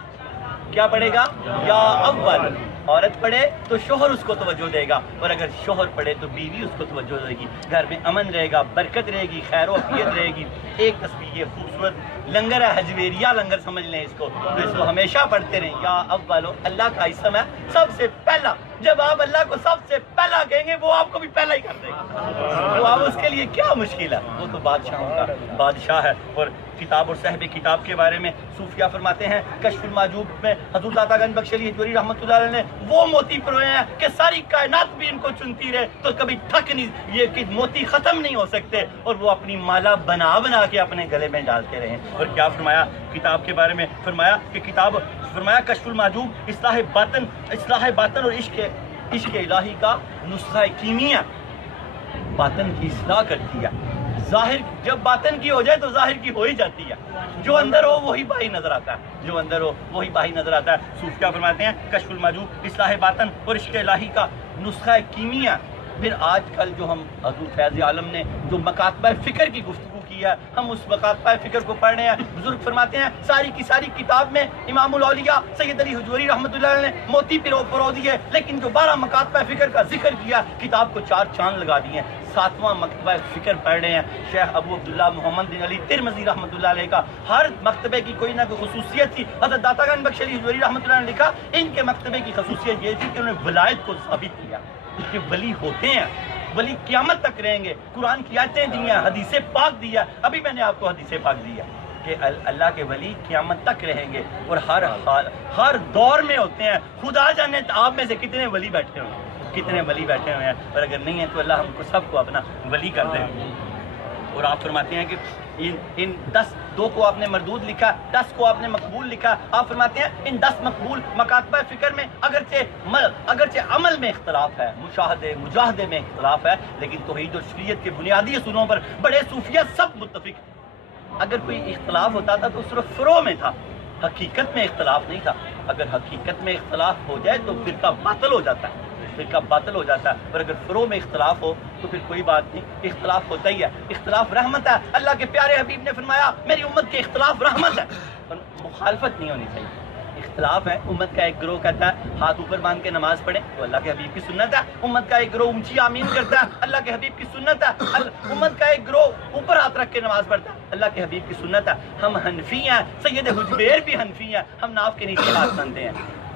کیا پڑھے گا؟ یا اول۔ عورت پڑھے تو شوہر اس کو توجہ دے گا، اور اگر شوہر پڑھے تو بیوی اس کو توجہ دے گی، گھر میں امن رہے گا، برکت رہے گی، خیر و عافیت رہے گی۔ ایک تسبیح یہ خوبصورت لنگر ہے، حجویریہ لنگر سمجھ لیں اس کو، تو اس کو ہمیشہ پڑھتے رہیں۔ یا اولو اللہ کا اسم ہے سب سے پہلا، جب آپ اللہ کو سب سے پہلا کہیں گے وہ آپ کو بھی پہلا ہی کر دے گا، تو آپ اس کے لیے کیا مشکل ہے، وہ تو بادشاہوں کا بادشاہ ہے۔ اور کتاب اور صاحب کتاب کے بارے میں صوفیہ فرماتے ہیں کشف المعجوب میں حضور داتا گنج بخش علی حجویری رحمۃ اللہ علیہ نے وہ موتی پروئے ہیں کہ ساری کائنات بھی ان کو چنتی رہے تو کبھی تھک نہیں، یہ کہ موتی ختم نہیں ہو سکتے، اور وہ اپنی مالا بنا بنا کے اپنے گلے میں ڈالتے رہے۔ اور کیا فرمایا کتاب کے بارے میں، فرمایا کہ کتاب، فرمایا کشف المعجوب اصلاح باطن اور عشق الہی کا نسخہ کیمیا، باطن کی اصلاح کرتی ہے۔ ظاہر جب باطن کی ہو جائے تو ظاہر کی ہو ہی جاتی ہے، جو اندر ہو وہی باہر نظر آتا ہے، جو اندر ہو وہی باہر نظر آتا ہے۔ صوفیہ فرماتے ہیں کشف المعجوب اصلاح باطن اور عشق الہی کا نسخہ کیمیا۔ پھر آج کل جو ہم حضور فیض عالم نے جو مکاتبہ فکر کی گفتگو کی ہے، ہم اس مکاتبہ فکر کو پڑھ رہے ہیں۔ بزرگ فرماتے ہیں ساری کی ساری کتاب میں امام الاولیاء سید علی حجویری رحمۃ اللہ علیہ نے موتی پرو دیے، لیکن جو 12 مکاتبہ فکر کا ذکر کیا کتاب کو 4 چاند لگا دیے۔ 7واں مکتبہ فکر پڑھ رہے ہیں شیخ ابو عبداللہ محمد بن علی ترمذی رحمۃ اللہ علیہ کا، ہر مکتبے کی کوئی نہ کوئی خصوصیت تھی۔ حضرت داتا گنج بخش علی حجویری رحمۃ اللہ نے لکھا ان کے مکتبے کی خصوصیت یہ تھی کہ انہوں نے ولایت کو ثابت کیا کہ ولی ہوتے ہیں، ولی قیامت تک رہیں گے، قرآن کی آیتیں دی ہیں، حدیث پاک دی ہے، ابھی میں نے آپ کو حدیث پاک دی ہے کہ اللہ کے ولی قیامت تک رہیں گے اور ہر دور میں ہوتے ہیں۔ خدا جانے آپ میں سے کتنے ولی بیٹھے ہوئے ہیں، کتنے ولی بیٹھے ہوئے ہیں، اور اگر نہیں ہے تو اللہ ہم کو سب کو اپنا ولی کر دے۔ اور آپ فرماتے ہیں کہ ان 2 کو آپ نے مردود لکھا، 10 کو آپ نے مقبول لکھا۔ آپ فرماتے ہیں ان 10 مقبول مکاتبہ فکر میں اگرچہ عمل میں اختلاف ہے، مجاہدے میں اختلاف ہے، لیکن توحید اور شریعت کے بنیادی اصولوں پر بڑے صوفیہ سب متفق ہیں۔ اگر کوئی اختلاف ہوتا تھا تو صرف فروع میں تھا، حقیقت میں اختلاف نہیں تھا۔ اگر حقیقت میں اختلاف ہو جائے تو فرقہ باطل ہو جاتا ہے، فرقہ باطل ہو جاتا ہے، اور اگر فروع میں اختلاف ہو تو پھر کوئی بات نہیں، اختلاف ہوتا ہی ہے۔ اختلاف رحمت ہے، اللہ کے پیارے حبیب نے فرمایا میری امت کے اختلاف رحمت ہے، اور مخالفت نہیں ہونی چاہیے۔ اختلاف ہے، امت کا ایک گروہ کہتا ہے ہاتھ اوپر باندھ کے نماز پڑھیں تو اللہ کے حبیب کی سنت ہے، امت کا ایک گروہ اونچی آمین کرتا ہے، اللہ کے حبیب کی سنت ہے، امت کا ایک گروہ اوپر ہاتھ رکھ کے نماز پڑھتا ہے، اللہ کے حبیب کی سنت ہے۔ ہم حنفی ہیں، سید حجبیر بھی حنفی ہیں، ہم ناف کے نیچے ہاتھ باندھتے ہیں،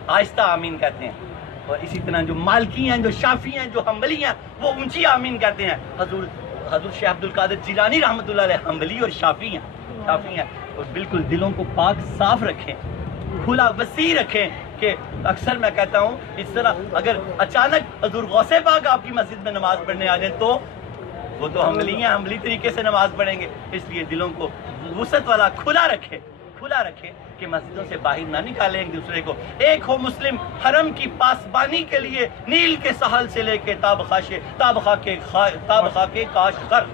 آہستہ آمین کہتے ہیں۔ اور اسی طرح جو مالکی ہیں، جو شافی ہیں، جو حنبلی ہیں، وہ اونچی آمین کرتے ہیں۔ حضور شیخ عبدالقادر جیلانی رحمۃ اللہ علیہ حنبلی اور شافی ہیں، اور بالکل دلوں کو پاک صاف رکھیں، کھلا وسیع رکھیں کہ اکثر میں کہتا ہوں اس طرح اگر اچانک حضور غوث پاک آپ کی مسجد میں نماز پڑھنے آ جائیں تو وہ تو حنبلی ہیں، حنبلی طریقے سے نماز پڑھیں گے، اس لیے دلوں کو وسعت والا کھلا رکھے کہ مسجدوں سے باہر نہ نکالیں ایک دوسرے کو. ایک ہو مسلم حرم کی پاسبانی کے لیے نیل کے ساحل سے لے کے تابخا کے کاشغر.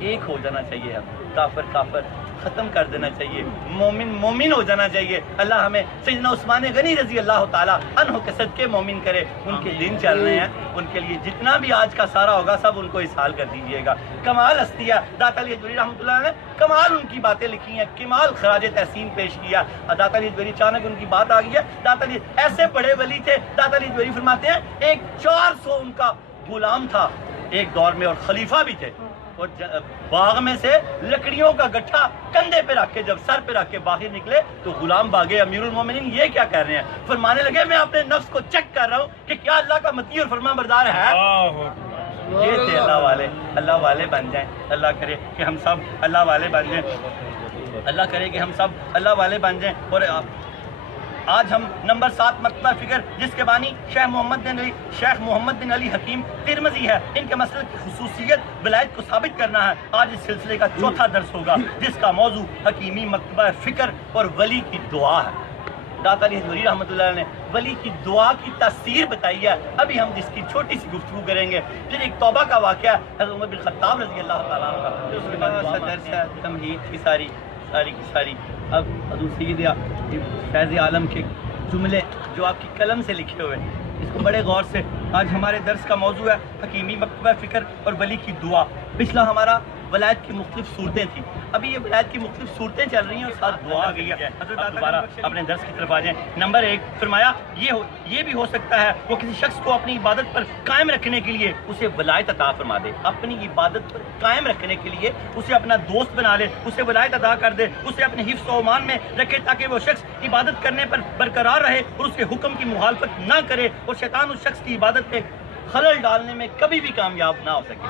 ایک ہو جانا چاہیے. کافر ختم کر دینا چاہیے. مومن ہو جانا چاہیے. اللہ ہمیں سیدنا عثمان غنی رضی اللہ تعالیٰ عنہ کے صدقے مومن کرے. ان کے دن چل رہے ہیں, ان کے لیے جتنا بھی آج کا سارا ہوگا سب ان کو اصحال کر دیجئے گا. کمال ہستیہ داتا علی حجویری رحمۃ اللہ نے کمال ان کی باتیں لکھی ہیں, کمال خراج تحسین پیش کیا. داتا علی حجویری اچانک ان کی بات آ گئی ہے. داتا علی ایسے بڑے ولی تھے. داتا علی حجویری فرماتے ہیں ایک 400 ان کا غلام تھا ایک دور میں, اور خلیفہ بھی تھے. اور باغ میں سے لکڑیوں کا گٹھا کندھے پہ رکھ کے جب سر پہ رکھ کے باہر نکلے تو غلام بھاگے. امیر المومنین یہ کیا کہہ رہے ہیں؟ فرمانے لگے میں اپنے نفس کو چیک کر رہا ہوں کہ کیا اللہ کا مطیع اور فرما بردار ہے. یہ تھے اللہ والے بن جائیں. اللہ کرے کہ ہم سب اللہ والے بن جائیں. اللہ کرے کہ ہم سب اللہ والے بن جائیں. اور آج ہم نمبر 7 مکتبہ فکر جس کے بانی شیخ محمد بن علی حکیم ترمذی ہے, ان کے مسلک کی خصوصیت ولایت کو ثابت کرنا ہے. آج اس سلسلے کا چوتھا درس ہوگا جس کا موضوع حکیمی مکتبہ فکر اور ولی کی دعا ہے. داتا علی حجویری رحمۃ اللہ نے ولی کی دعا کی تاثیر بتائی ہے. ابھی ہم جس کی چھوٹی سی گفتگو کریں گے. پھر ایک توبہ کا واقعہ ہے حضرت عمر بن خطاب رضی اللہ تعالیٰ عنہ کا. پھر اس کے بعد درس ہے تمہید کی ساری. اب حضور سید فیض عالم کے جملے جو آپ کی قلم سے لکھے ہوئے, اس کو بڑے غور سے. آج ہمارے درس کا موضوع ہے حکیمی مکتبہ فکر اور ولی کی دعا. پچھلا ہمارا ولایت کی مختلف صورتیں تھیں. ابھی یہ ولایت کی مختلف صورتیں چل رہی ہیں اور ساتھ دعا آ گئی ہے. حضرت دوبارہ اپنے درس کی طرف آ جائیں. نمبر 1 فرمایا یہ بھی ہو سکتا ہے وہ کسی شخص کو اپنی عبادت پر قائم رکھنے کے لیے اسے ولایت عطا فرما دے. اپنی عبادت پر قائم رکھنے کے لیے اسے اپنا دوست بنا لے, اسے ولایت عطا کر دے, اسے اپنے حفظ و امان میں رکھے تاکہ وہ شخص عبادت کرنے پر برقرار رہے اور اس کے حکم کی مخالفت نہ کرے اور شیطان اس شخص کی عبادت پہ خلل ڈالنے میں کبھی بھی کامیاب نہ ہو سکے.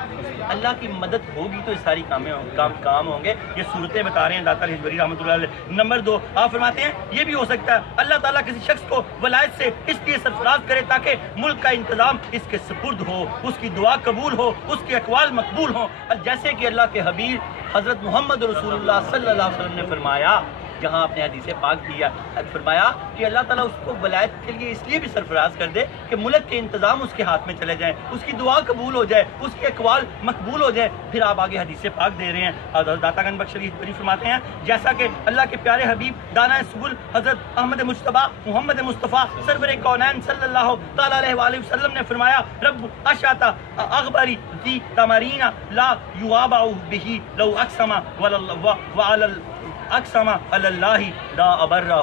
اللہ کی مدد ہوگی تو یہ ساری کام ہوں گے. یہ صورتیں بتا رہے ہیں داتا علی حجویری رحمۃ اللہ علیہ. نمبر 2 آپ فرماتے ہیں یہ بھی ہو سکتا ہے اللہ تعالیٰ کسی شخص کو ولایت سے اس لیے سرفراز کرے تاکہ ملک کا انتظام اس کے سپرد ہو, اس کی دعا قبول ہو, اس کے اقوال مقبول ہوں. جیسے کہ اللہ کے حبیب حضرت محمد رسول اللہ صلی اللہ علیہ وسلم نے فرمایا, جہاں آپ نے حدیث پاک دیا فرمایا کہ اللہ تعالیٰ اس کو ولایت کے لیے اس لیے بھی سرفراز کر دے کہ ملک کے انتظام اس کے ہاتھ میں چلے جائیں, اس کی دعا قبول ہو جائے, اس کے اقوال مقبول ہو جائے. پھر آپ آگے حدیث پاک دے رہے ہیں. داتا گنج بخش علی حجویری فرماتے ہیں جیسا کہ اللہ کے پیارے حبیب دانا سبل حضرت احمد مجتبیٰ محمد مصطفیٰ سرور کونین صلی اللہ تعالیٰ علیہ وآلہ وسلم نے فرمایا رب اشاتا اغبری ذی تمرین لا یغابع بہ لو اقسم اقسم اللہ لا ابرہ.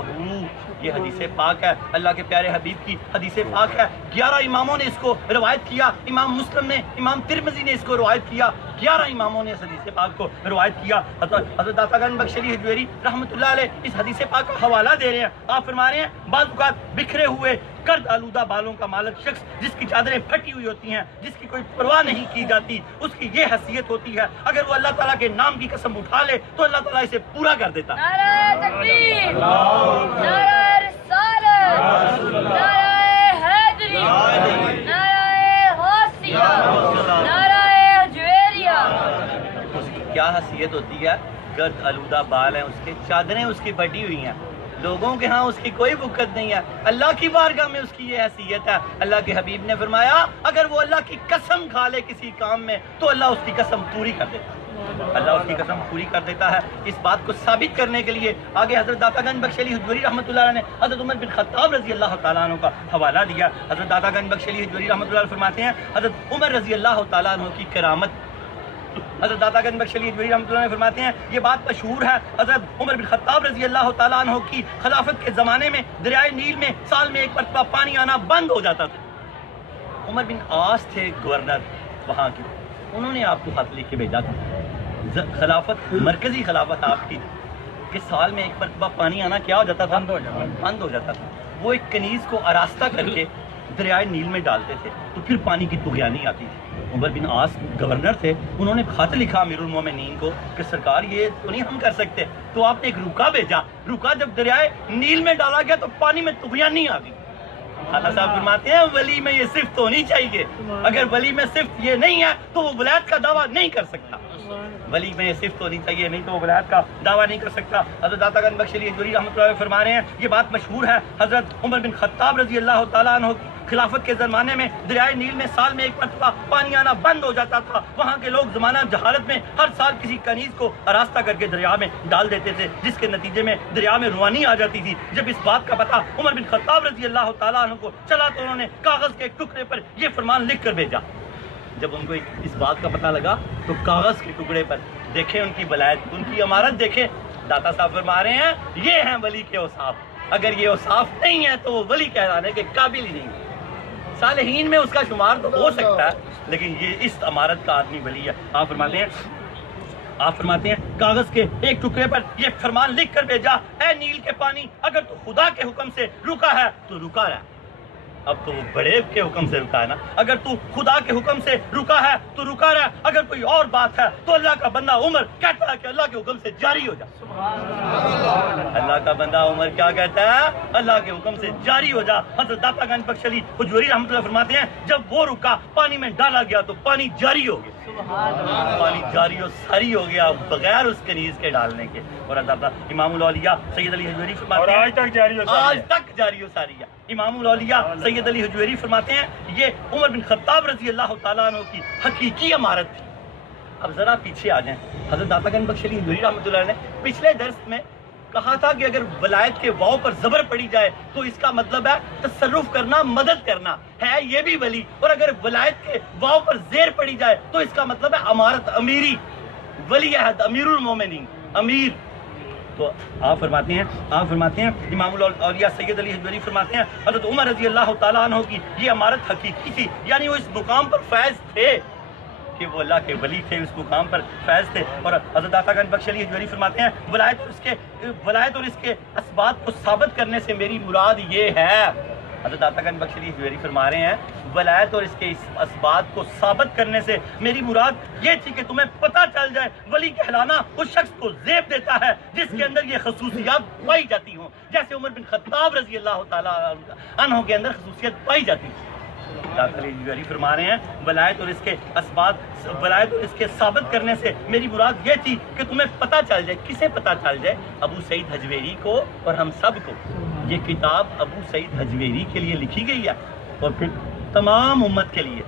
یہ حدیث پاک ہے, اللہ کے پیارے حبیب کی حدیث پاک ہے. 11 اماموں نے اس کو روایت کیا. امام مسلم نے, امام ترمذی نے اس کو روایت کیا. 11 اماموں نے اس حدیث پاک کو روایت کیا. حضرت داتا گنج بخش علی حجویری رحمۃ اللہ علیہ اس حدیث پاک کا حوالہ دے رہے ہیں. آپ فرما رہے ہیں بعض اوقات بکھرے ہوئے گرد آلودہ بالوں کا مالک شخص جس کی چادریں پھٹی ہوئی ہوتی ہیں, جس کی کوئی پرواہ نہیں کی جاتی, اس کی یہ حیثیت ہوتی ہے اگر وہ اللہ تعالیٰ کے نام کی قسم اٹھا لے تو اللہ تعالیٰ اسے پورا کر دیتا. نعرہ تکبیر, نعرہ رسالت, نعرہ حیدری, نعرہ غوثیہ, نعرہ حجویریہ. اس کی کیا حیثیت ہوتی ہے؟ گرد آلودہ بال ہیں اس کے, چادریں اس کی پھٹی ہوئی ہیں, لوگوں کے ہاں اس کی کوئی بکت نہیں ہے. اللہ کی بارگاہ میں اس کی یہ حیثیت ہے. اللہ کے حبیب نے فرمایا اگر وہ اللہ کی قسم کھا لے کسی کام میں تو اللہ اس کی قسم پوری کر دیتا ہے. اللہ اس کی قسم پوری کر دیتا ہے. اس بات کو ثابت کرنے کے لیے آگے حضرت داتا گنج بخش علی حجویری رحمۃ اللہ علیہ نے حضرت عمر بن خطاب رضی اللہ تعالیٰ عنہ کا حوالہ دیا. حضرت داتا گنج بخش علی حجویری رحمۃ اللہ علیہ فرماتے ہیں حضرت عمر رضی اللہ تعالیٰ عنہ کی کرامت. حضرت داتا گنج بخش علی حجویری رحمۃ اللہ علیہ فرماتے ہیں یہ بات مشہور ہے حضرت عمر بن خطاب رضی اللہ تعالیٰ عنہ کی خلافت کے زمانے میں دریائے نیل میں سال میں ایک مرتبہ پانی آنا بند ہو جاتا تھا. عمر بن عاص تھے گورنر وہاں کے, انہوں نے آپ کو خط لکھ کے بھیجا تھا. خلافت مرکزی خلافت آپ کی کہ سال میں ایک مرتبہ پانی آنا کیا ہو جاتا تھا, بند ہو جاتا تھا. وہ ایک کنیز کو آراستہ کر کے دریائے نیل میں ڈالتے تھے تو پھر پانی کی طغیانی آتی تھی. عمر بن عاص گورنر تھے, انہوں نے خط لکھا امیر المومنین کو کہ سرکار یہ تو نہیں ہم کر سکتے. تو آپ نے ایک روکا بھیجا. روکا جب دریائے نیل میں ڈالا گیا تو پانی میں طغیانی آ گئی. اللہ صاحب فرماتے ہیں ولی میں یہ صفت ہونی چاہیے. اگر ولی میں صفت یہ نہیں ہے تو وہ ولایت کا دعویٰ نہیں کر سکتا. ولی میں یہ صفت ہونی چاہیے، نہیں تو وہ ولایت کا دعویٰ نہیں کر سکتا۔ حضرت داتا گنج بخش علی حجویری رحمۃ اللہ علیہ فرما رہے ہیں، یہ بات مشہور ہے، حضرت عمر بن خطاب رضی اللہ تعالیٰ عنہ خلافت کے زمانے میں دریائے نیل میں سال میں ایک مرتبہ پانی آنا بند ہو جاتا تھا۔ وہاں کے لوگ زمانہ جہالت میں ہر سال کسی کنیز کو آراستہ کر کے دریا میں ڈال دیتے تھے، جس کے نتیجے میں دریا میں روانی آ جاتی تھی۔ جب اس بات کا پتہ عمر بن خطاب رضی اللہ تعالیٰ عنہ کو چلا تو انہوں نے کاغذ کے ایک ٹکڑے پر یہ فرمان لکھ کر بھیجا۔ جب ان کو اس بات کا پتہ لگا تو کاغذ کے ٹکڑے پر دیکھیں ان کی ولایت، ان کی امارت دیکھیں۔ داتا صاحب فرما رہے ہیں یہ ہیں ولی کے اوصاف، اگر یہ اوصاف نہیں ہے تو وہ ولی کہلانے کے قابل ہی نہیں ہے۔ صالحین میں اس کا شمار تو ہو سکتا ہے، لیکن یہ اس امارت کا آدمی ولی ہے۔ آپ فرماتے ہیں کاغذ کے ایک ٹکڑے پر یہ فرمان لکھ کر بھیجا، اے نیل کے پانی، اگر تو خدا کے حکم سے رکا ہے تو رکا رہا۔ اب تو وہ بڑے کے حکم سے رکا ہے نا، اگر تو خدا کے حکم سے رکا ہے تو رکا رہا، اگر کوئی اور بات ہے تو اللہ کا بندہ عمر کہتا ہے کہ اللہ کے حکم سے جاری ہو جا۔ اللہ کا بندہ عمر کیا کہتا ہے؟ اللہ کے حکم سے جاری ہو جا۔ حضرت داتا گنج بخش علی حجویری رحمۃ اللہ فرماتے ہیں جب وہ رکا پانی میں ڈالا گیا تو پانی جاری ہو گیا، پانی جاری و ساری ہو گیا بغیر اس کنیز کے ڈالنے کے۔ اور امام الاولیاء سید علی حجویری فرماتے ہیں آج تک جاری و ساری ہے۔ امام الاولیاء سید علی حجویری فرماتے ہیں یہ عمر بن خطاب رضی اللہ تعالیٰ عنہ کی حقیقی امارت تھی۔ اب ذرا پیچھے آ جائیں، حضرت داتا گنج بخش علی حجویری رحمۃ اللہ نے پچھلے درس میں کہا تھا کہ اگر ولایت کے واو پر زبر پڑی جائے تو اس کا مطلب ہے تصرف کرنا، مدد کرنا ہے، یہ بھی ولی، اور اگر ولایت کے واو پر زیر پڑی جائے تو اس کا مطلب ہے امارت، امیری، ولی عہد، امیر المومنین، امیر۔ تو آپ فرماتے ہیں امام الاولیاء سید علی حجویری فرماتے ہیں حضرت عمر رضی اللہ تعالیٰ عنہ کی یہ امارت حقیقی تھی، یعنی وہ اس مقام پر فیض تھے کہ وہ اللہ کے ولی تھے، اس مقام پر فیض تھے۔ اور حضرت داتا گنج بخش علی حجویری فرماتے ہیں ولایت اور اس کے اسباب کو ثابت کرنے سے میری مراد یہ ہے۔ حضرت داتا گنج بخش علی حجویری فرما رہے ہیں ولایت اور اس کے اسباب کو ثابت کرنے سے میری مراد یہ تھی کہ تمہیں پتہ چل جائے ولی کہلانا اس شخص کو زیب دیتا ہے جس کے اندر یہ خصوصیات پائی جاتی ہوں، جیسے عمر بن خطاب رضی اللہ تعالیٰ عنہ کے اندر خصوصیت پائی جاتی ہے۔ داتا علی حجویری فرما رہے ہیں ولایت اور اس کے ثابت کرنے سے میری مراد یہ تھی کہ تمہیں پتہ چل جائے۔ کسے پتہ چل جائے؟ ابو سعید حجویری کو اور ہم سب کو۔ یہ کتاب ابو سعید حجویری کے لیے لکھی گئی ہے اور پھر تمام امت کے لیے۔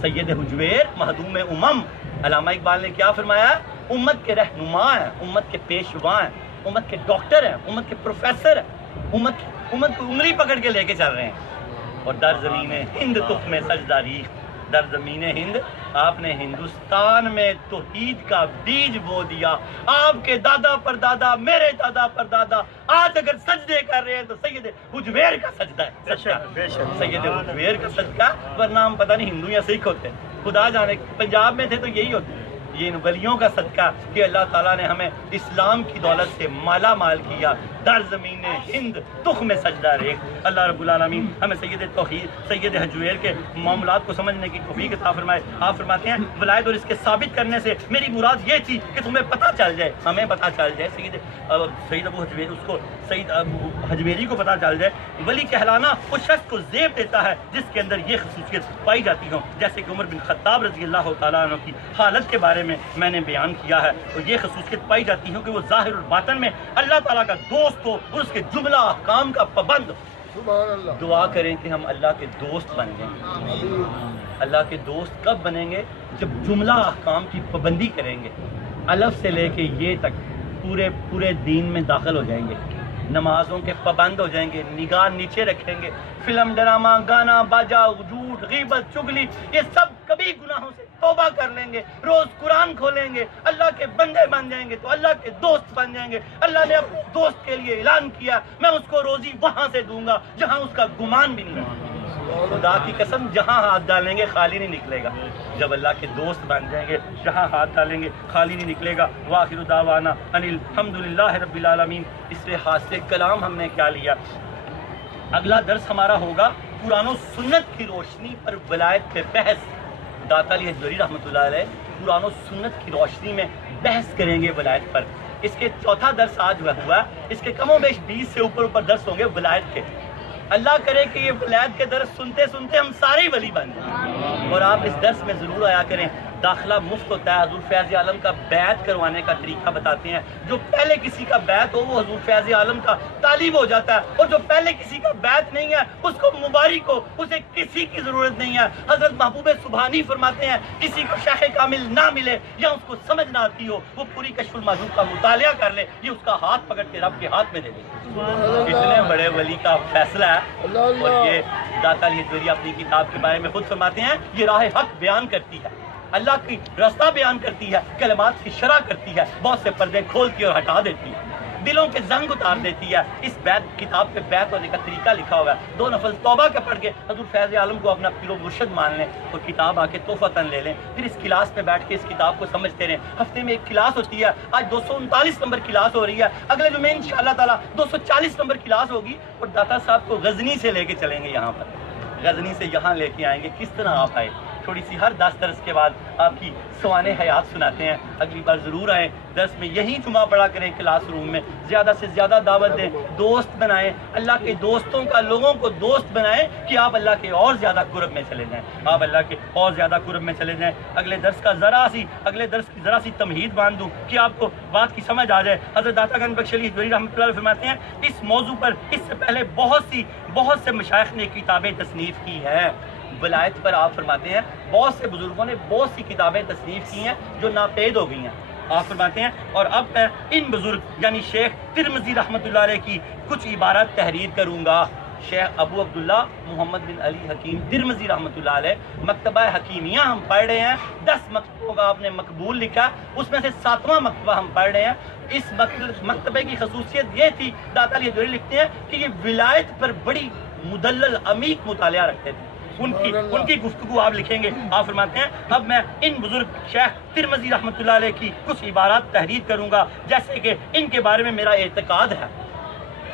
سید حجویر مہدوم امم، علامہ اقبال نے کیا فرمایا؟ امت کے رہنما ہیں، امت کے پیشوا ہیں، امت کے ڈاکٹر ہیں، امت کے پروفیسر ہیں، امت کو انگلی پکڑ کے لے کے چل رہے ہیں۔ اور در زمین ہند تخم سجدہ ریخت، در زمین ہند آپ نے ہندوستان میں توحید کا بیج بو دیا۔ آپ کے دادا پر دادا، میرے دادا پر دادا آج اگر سجدے کر رہے ہیں تو سید حجویر کا سجدہ ہے، سید حجویر کا سجدہ، ورنہ ہم پتہ نہیں ہندو یا سکھ ہوتے ہیں، خدا جانے پنجاب میں تھے تو یہی ہوتے۔ یہ ان ولیوں کا صدقہ کہ اللہ تعالیٰ نے ہمیں اسلام کی دولت سے مالا مال کیا۔ در زمین ہند تخم سجدہ ریخت، اللہ رب العالمین ہمیں سید توحید سید حجویر کے معاملات کو سمجھنے کی توفیق عطا فرمائے۔ آپ فرماتے ہیں ولایت اور اس کے ثابت کرنے سے میری مراد یہ تھی کہ تمہیں پتہ چل جائے، ہمیں پتہ چل جائے، سید ابو حجویر اس کو سید ابو حجویری کو پتہ چل جائے ولی کہلانا اس شخص کو زیب دیتا ہے جس کے اندر یہ خصوصیت پائی جاتی ہوں، جیسے کہ عمر بن خطاب رضی اللہ تعالیٰ عنہ کی حالت کے بارے میں نے بیان کیا ہے۔ اور یہ خصوصیت پائی جاتی ہے کہ وہ ظاہر اور باطن میں اللہ تعالیٰ کا دوست ہو اور اس کے جملہ احکام کا پابند ہو۔ دعا کریں کہ ہم اللہ کے دوست بن جائیں۔ اللہ کے دوست کب بنیں گے؟ جب جملہ احکام کی پابندی کریں گے، الف سے لے کے یہ تک پورے دین میں داخل ہو جائیں گے، نمازوں کے پابند ہو جائیں گے، نگاہ نیچے رکھیں گے، فلم، ڈرامہ، گانا، باجا، جھوٹ، غیبت، چغلی، یہ سب کبھی گناہوں سے توبہ کر لیں گے، روز قرآن کھولیں گے، اللہ کے بندے بن جائیں گے تو اللہ کے دوست بن جائیں گے۔ اللہ نے اپنے دوست کے لیے اعلان کیا میں اس کو روزی وہاں سے دوں گا جہاں اس کا گمان بھی نہیں ہے۔ خدا کی قسم جہاں ہاتھ ڈالیں گے خالی نہیں نکلے گا۔ جب اللہ کے دوست بن جائیں گے جہاں ہاتھ ڈالیں گے خالی نہیں نکلے گا۔ وآخر دعوانا ان الحمدللہ رب العالمین۔ اس لیے حاصل کلام ہم نے کیا لیا؟ اگلا درس ہمارا ہوگا قرآن و سنت کی روشنی پر ولایت پہ بحث۔ داتا علی حجویری رحمۃ اللہ علیہ قرآن و سنت کی روشنی میں بحث کریں گے ولایت پر۔ اس کے چوتھا درس آج ہوا، اس کے کم و بیش 20 سے اوپر درس ہوں گے ولایت کے۔ اللہ کرے کہ یہ ولایت کے درس سنتے سنتے ہم سارے ولی بن جائیں اور آپ اس درس میں ضرور آیا کریں۔ داخلہ مفت ہوتا ہے. حضور فیض عالم کا بیعت کروانے کا طریقہ بتاتے ہیں. جو پہلے کسی کا بیعت ہو وہ حضور فیض عالم کا طالب ہو جاتا ہے, اور جو پہلے کسی کا بیعت نہیں ہے اس کو مبارک ہو, اسے کسی کی ضرورت نہیں ہے. حضرت محبوب سبحانی فرماتے ہیں کسی کو شیخ کامل نہ ملے یا اس کو سمجھ نہ آتی ہو, وہ پوری کشف المحجوب کا مطالعہ کر لے, یہ اس کا ہاتھ پکڑ کے رب کے ہاتھ میں دے دے. اتنے بڑے ولی کا فیصلہ ہے. اور یہ داتا علی حجویری اپنی کتاب کے بارے میں خود فرماتے ہیں یہ راہ حق بیان کرتی ہے, اللہ کی راستہ بیان کرتی ہے, کلمات کی شرح کرتی ہے, بہت سے پردے کھولتی اور ہٹا دیتی ہے, دلوں کے زنگ اتار دیتی ہے. اس کتاب پہ بیعت ہونے کا طریقہ لکھا ہوا ہے. 2 نفل توبہ کا پڑھ کے حضور فیض عالم کو اپنا پیر و مرشد مان لیں, اور کتاب آ کے تحفتاً لے لیں. پھر اس کلاس میں بیٹھ کے اس کتاب کو سمجھتے رہیں. ہفتے میں ایک کلاس ہوتی ہے, آج 239 نمبر کلاس ہو رہی ہے, اگلے جمعے انشاءاللہ تعالیٰ 240 نمبر کلاس ہوگی. اور داتا صاحب کو غزنی سے لے کے چلیں گے, یہاں پر غزنی سے یہاں لے کے آئیں گے. کس طرح آپ آئے, تھوڑی سی ہر 10 درس کے بعد آپ کی سوانح حیات سناتے ہیں. اگلی بار ضرور آئیں, درس میں یہی جمعہ پڑھا کریں کلاس روم میں. زیادہ سے زیادہ دعوت دیں, دوست بنائیں, اللہ کے دوستوں کا لوگوں کو دوست بنائیں کہ آپ اللہ کے اور زیادہ قرب میں چلے جائیں, آپ اللہ کے اور زیادہ قرب میں چلے جائیں. اگلے درس کی ذرا سی تمہید باندھ دوں کہ آپ کو بات کی سمجھ آ جائے. حضرت داتا گنج بخش علی حجویری رحمۃ اللہ علیہ فرماتے ہیں اس موضوع پر اس سے پہلے بہت سے مشائخ نے کتابیں تصنیف کی ہیں. ولایت پر آپ فرماتے ہیں بہت سے بزرگوں نے بہت سی کتابیں تصنیف کی ہیں جو ناپید ہو گئی ہیں. آپ فرماتے ہیں اور اب میں ان بزرگ یعنی شیخ ترمذی رحمۃ اللہ علیہ کی کچھ عبارات تحریر کروں گا. شیخ ابو عبداللہ محمد بن علی حکیم ترمذی رحمۃ اللہ علیہ, مکتبہ حکیمیہ ہم پڑھ رہے ہیں. 10 مکتبوں کا آپ نے مقبول لکھا, اس میں سے 7واں مکتبہ ہم پڑھ رہے ہیں. اس مکتبے کی خصوصیت یہ تھی, داتا علی حجویری لکھتے ہیں کہ یہ ولایت پر بڑی مدلل عمیق مطالعہ رکھتے تھے. ان کی گفتگو آپ لکھیں گے. آپ فرماتے ہیں اب میں ان بزرگ شیخ ترمذی رحمۃ اللہ علیہ کی کچھ عبارات تحریر کروں گا جیسے کہ ان کے بارے میں میرا اعتقاد ہے.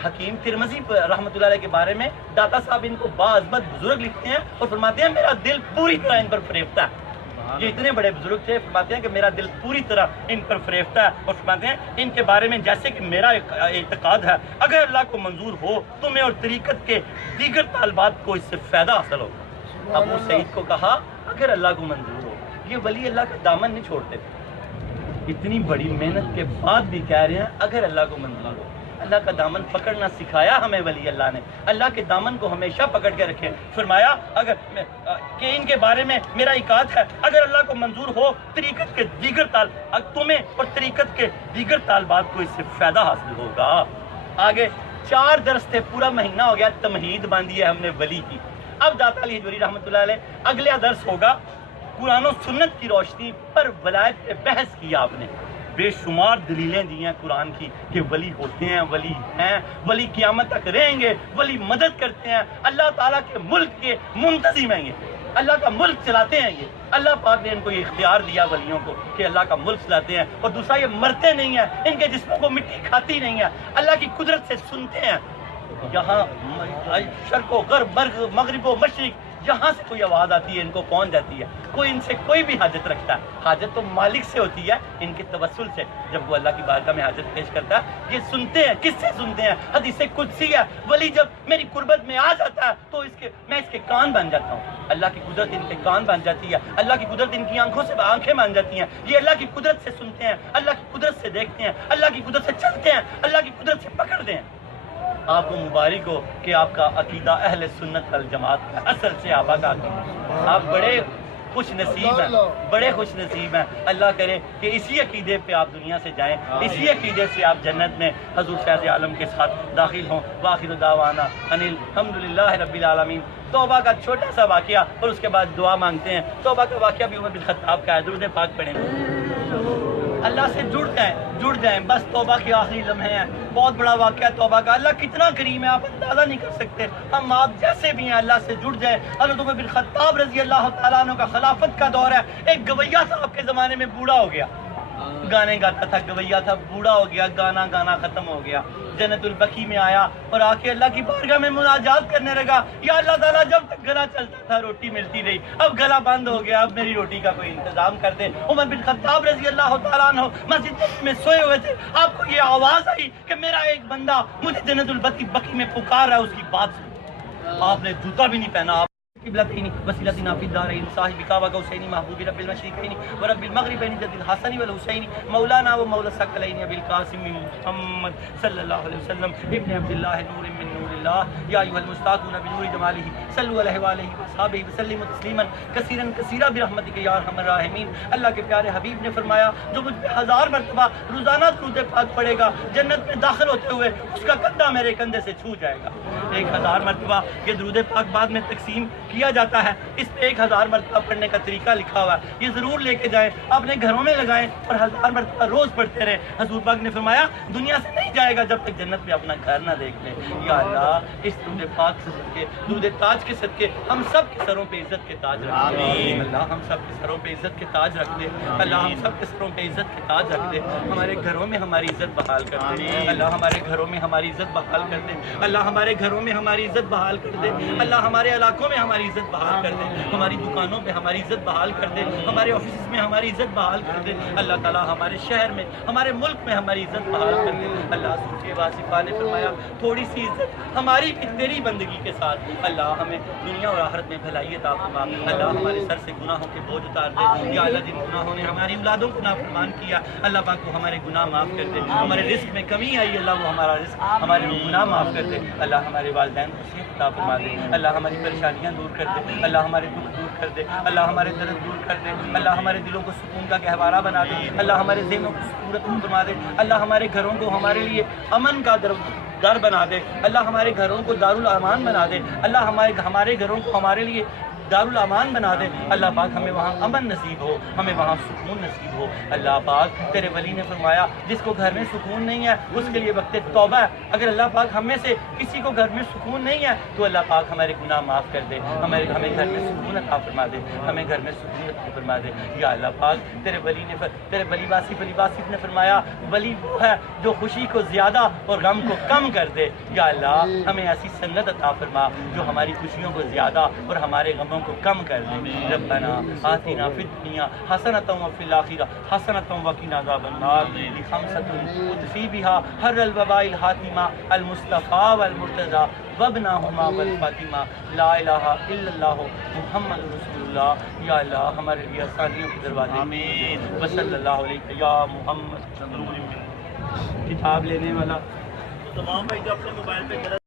حکیم ترمذی رحمۃ اللہ علیہ کے بارے میں داتا صاحب ان کو باعظمت بزرگ لکھتے ہیں اور فرماتے ہیں میرا دل پوری طرح ان پر فریفتہ ہے. یہ اتنے بڑے بزرگ تھے, فرماتے ہیں کہ میرا دل پوری طرح ان پر فریفتہ ہے. اور فرماتے ہیں ان کے بارے میں جیسے کہ میرا اعتقاد ہے اگر اللہ کو منظور ہو تو میں اور طریقت کے دیگر طالبات کو اس سے فائدہ حاصل ہوگا. ابو سعید کو کہا اگر اللہ کو منظور ہو, یہ ولی اللہ کا دامن نہیں چھوڑتے تھے. اتنی بڑی محنت کے بعد بھی کہہ رہے ہیں اگر اللہ کو منظور ہو. اللہ کا دامن پکڑنا سکھایا ہمیں ولی اللہ نے, اللہ کے دامن کو ہمیشہ پکڑ کے رکھیں. فرمایا اگر کہ ان کے بارے میں میرا اعتقاد ہے اگر اللہ کو منظور ہو طریقت کے دیگر تمہیں اور طریقت کے دیگر طالبات کو اس سے فائدہ حاصل ہوگا. آگے 4 درس تھے, پورا مہینہ ہو گیا, تمہید باندھی ہے ہم نے ولی کی. اب داتا علی حجویری رحمۃ اللہ علیہ اگلا درس ہوگا قرآن و سنت کی روشنی پر ولایت پہ بحث کیا. آپ نے بے شمار دلیلیں دی ہیں قرآن کی کہ ولی ہوتے ہیں, ولی ہیں, ولی قیامت تک رہیں گے, ولی مدد کرتے ہیں, اللہ تعالیٰ کے ملک کے منتظم ہیں, یہ اللہ کا ملک چلاتے ہیں. یہ اللہ پاک نے ان کو یہ اختیار دیا ولیوں کو کہ اللہ کا ملک چلاتے ہیں. اور دوسرا یہ مرتے نہیں ہیں, ان کے جسموں کو مٹی کھاتی نہیں ہے, اللہ کی قدرت سے سنتے ہیں. یہاں شرق و غرب, مغرب و مشرق, جہاں سے کوئی آواز آتی ہے ان کو پہنچ جاتی ہے. کوئی ان سے کوئی بھی حاجت رکھتا ہے, حاجت تو مالک سے ہوتی ہے, ان کے توسل سے. جب وہ اللہ کی بارگاہ میں حاجت پیش کرتا ہے یہ سنتے ہیں. کس سے سنتے ہیں؟ حدیث قدسی ہے, ولی جب میری قربت میں آ جاتا ہے تو میں اس کے کان بن جاتا ہوں. اللہ کی قدرت ان کے کان بن جاتی ہے, اللہ کی قدرت ان کی آنکھوں سے آنکھیں بن جاتی ہیں. یہ اللہ کی قدرت سے سنتے ہیں, اللہ کی قدرت سے دیکھتے ہیں, اللہ کی قدرت سے چلتے ہیں, اللہ کی قدرت سے پکڑتے ہیں. آپ کو مبارک ہو کہ آپ کا عقیدہ اہل سنت والجماعت کا اصل سے آبا کا عقیدہ. آپ بڑے خوش نصیب ہیں, بڑے خوش نصیب ہیں. اللہ کرے کہ اسی عقیدے پہ آپ دنیا سے جائیں, اسی عقیدے سے آپ جنت میں حضور فیض عالم کے ساتھ داخل ہوں. وآخر دعوانا ان الحمدللہ رب العالمین. توبہ کا چھوٹا سا واقعہ اور اس کے بعد دعا مانگتے ہیں. توبہ کا واقعہ بھی عمر بن خطاب کا ہے, درود پاک پڑھیں. اللہ سے جڑ جائیں بس. توبہ کے آخری لمحے ہیں, بہت بڑا واقعہ توبہ کا. اللہ کتنا کریم ہے آپ اندازہ نہیں کر سکتے. ہم آپ جیسے بھی ہیں اللہ سے جڑ جائیں. حضرت عمر بن خطاب رضی اللہ تعالیٰ عنہ کا خلافت کا دور ہے. ایک گویہ تھا آپ کے زمانے میں, بوڑھا ہو گیا, گانے گاتا تھا, گویہ تھا, بوڑھا ہو گیا, گانا ختم ہو گیا. جنت البقیع میں آیا اور آ کے اللہ کی بارگاہ میں مناجات کرنے لگا, یا اللہ تعالیٰ جب تک گلا چلتا تھا روٹی ملتی رہی, اب گلا بند ہو گیا, اب میری روٹی کا کوئی انتظام کر دے. عمر بن خطاب رضی اللہ تعالیٰ عنہ مسجد میں سوئے ہوئے تھے. آپ کو یہ آواز آئی کہ میرا ایک بندہ مجھے جنت البقیع میں پکار رہا ہے, اس کی بات سنو. آپ نے جوتا بھی نہیں پہنا, آپ قبلتين وسيلتنا في الدارين صاحبك وقوسين محبوب رب المشرقين ورب المغربين جد الحسن والحسين مولانا ومولى الثقلين ابي القاسم محمد صلى الله عليه وسلم ابن عبد الله نور من نور الله يا ايها المستاقون بنور جماله صلوا عليه وآله وصحبه وسلموا تسلیما کثیرا کثیرا برحمتک یا ارحم الراحمین۔ اللہ کے پیارے حبیب نے فرمایا جو مجھ پہ 1000 مرتبہ روزانہ درود پاک پڑھے گا جنت میں داخل ہوتے ہوئے اس کا کندھا میرے کندھے سے چھو جائے گا۔ 1000 مرتبہ یہ درود پاک بعد میں تقسیم کیا جاتا ہے، اس پہ 1000 مرتبہ پڑھنے کا طریقہ لکھا ہوا ہے، یہ ضرور لے کے جائیں، اپنے گھروں میں لگائیں اور 1000 مرتبہ روز پڑھتے رہیں۔ حضور پاک نے فرمایا دنیا سے نہیں جائے گا جب تک جنت میں اپنا گھر نہ دیکھ لیں۔ یا اللہ اس درود پاک سے صدقے درود تاج کے صدقے ہم سب کے سروں پہ عزت کے تاج رکھ دے اللہ، ہم سب کے سروں پہ عزت کے تاج رکھ دے اللہ، ہم سب کے سروں پہ عزت کے تاج رکھ دے، ہمارے گھروں میں ہماری عزت بحال کر دے اللہ، ہمارے گھروں میں ہماری عزت بحال کر دے اللہ، ہمارے گھروں میں ہماری عزت بحال کر دے اللہ، ہمارے علاقوں میں ہماری عزت بحال کر دے، ہماری دکانوں پہ ہماری عزت بحال کر دے، ہمارے آفس میں ہماری عزت بحال کر دے اللہ تعالیٰ، ہمارے شہر میں ہمارے ملک میں ہماری عزت بحال کر دے اللہ۔ سوچے واصفہ نے فرمایا تھوڑی سی عزت ہماری بھی تیری بندگی کے ساتھ اللہ ہمیں دنیا اور آخرت میں بھلائی عطا فرما اللہ، ہمارے سر سے گناہوں کے بوجھ اتار دے یا اللہ، جن گناہوں نے ہماری اولادوں کو نافرمان کیا اللہ پاک کو ہمارے گناہ معاف کر دے، ہمارے رزق میں کمی آئی اللہ وہ ہمارا رزق ہمارے گناہ معاف کر دے اللہ، ہمارے والدین کو صحت عطا فرما دے اللہ، ہماری پریشانیاں دور کر دے اللہ، ہمارے دکھ دور کر دے اللہ، ہمارے درد دور کر دے اللہ، ہمارے دلوں کو سکون کا گہوارہ بنا دے اللہ، ہمارے ذہنوں کو سکونت فرما دے اللہ، ہمارے گھروں کو ہمارے لیے امن کا در بنا دے اللہ، ہمارے گھروں کو دارالامان بنا دے اللہ، ہمارے گھروں کو ہمارے لیے دارالامان بنا دے اللہ پاک، ہمیں وہاں امن نصیب ہو، ہمیں وہاں سکون نصیب ہو اللہ پاک۔ تیرے ولی نے فرمایا جس کو گھر میں سکون نہیں ہے اس کے لیے وقت توبہ ہے، اگر اللہ پاک ہم میں سے کسی کو گھر میں سکون نہیں ہے تو اللہ پاک ہمارے گناہ معاف کر دے، ہمیں گھر میں سکون عطا فرما دے، ہمیں گھر میں سکون عطا فرما دے یا اللہ پاک۔ تیرے ولی واصف نے فرمایا ولی وہ ہے جو خوشی کو زیادہ اور غم کو کم کر دے یا اللہ، ہمیں ایسی سنت عطا فرما جو ہماری خوشیوں کو زیادہ اور ہمارے غموں کو کم کر دے۔ ربنا آتنا فی الدنیا حسنۃ وفی الآخرہ حسنۃ وقنا عذاب النار خمسۃ تطفی بها حر الوباء الحاتمہ المصطفیٰ والمرتضیٰ وابنہما والفاطمہ لا الہ الا اللہ محمد رسول اللہ یا اللہ، ہمارے لیے آسانیوں کے دروازے آمین وصلی اللہ علیہ یا محمد۔ کتاب لینے والا تمام بھائی جو اپنے موبائل پہ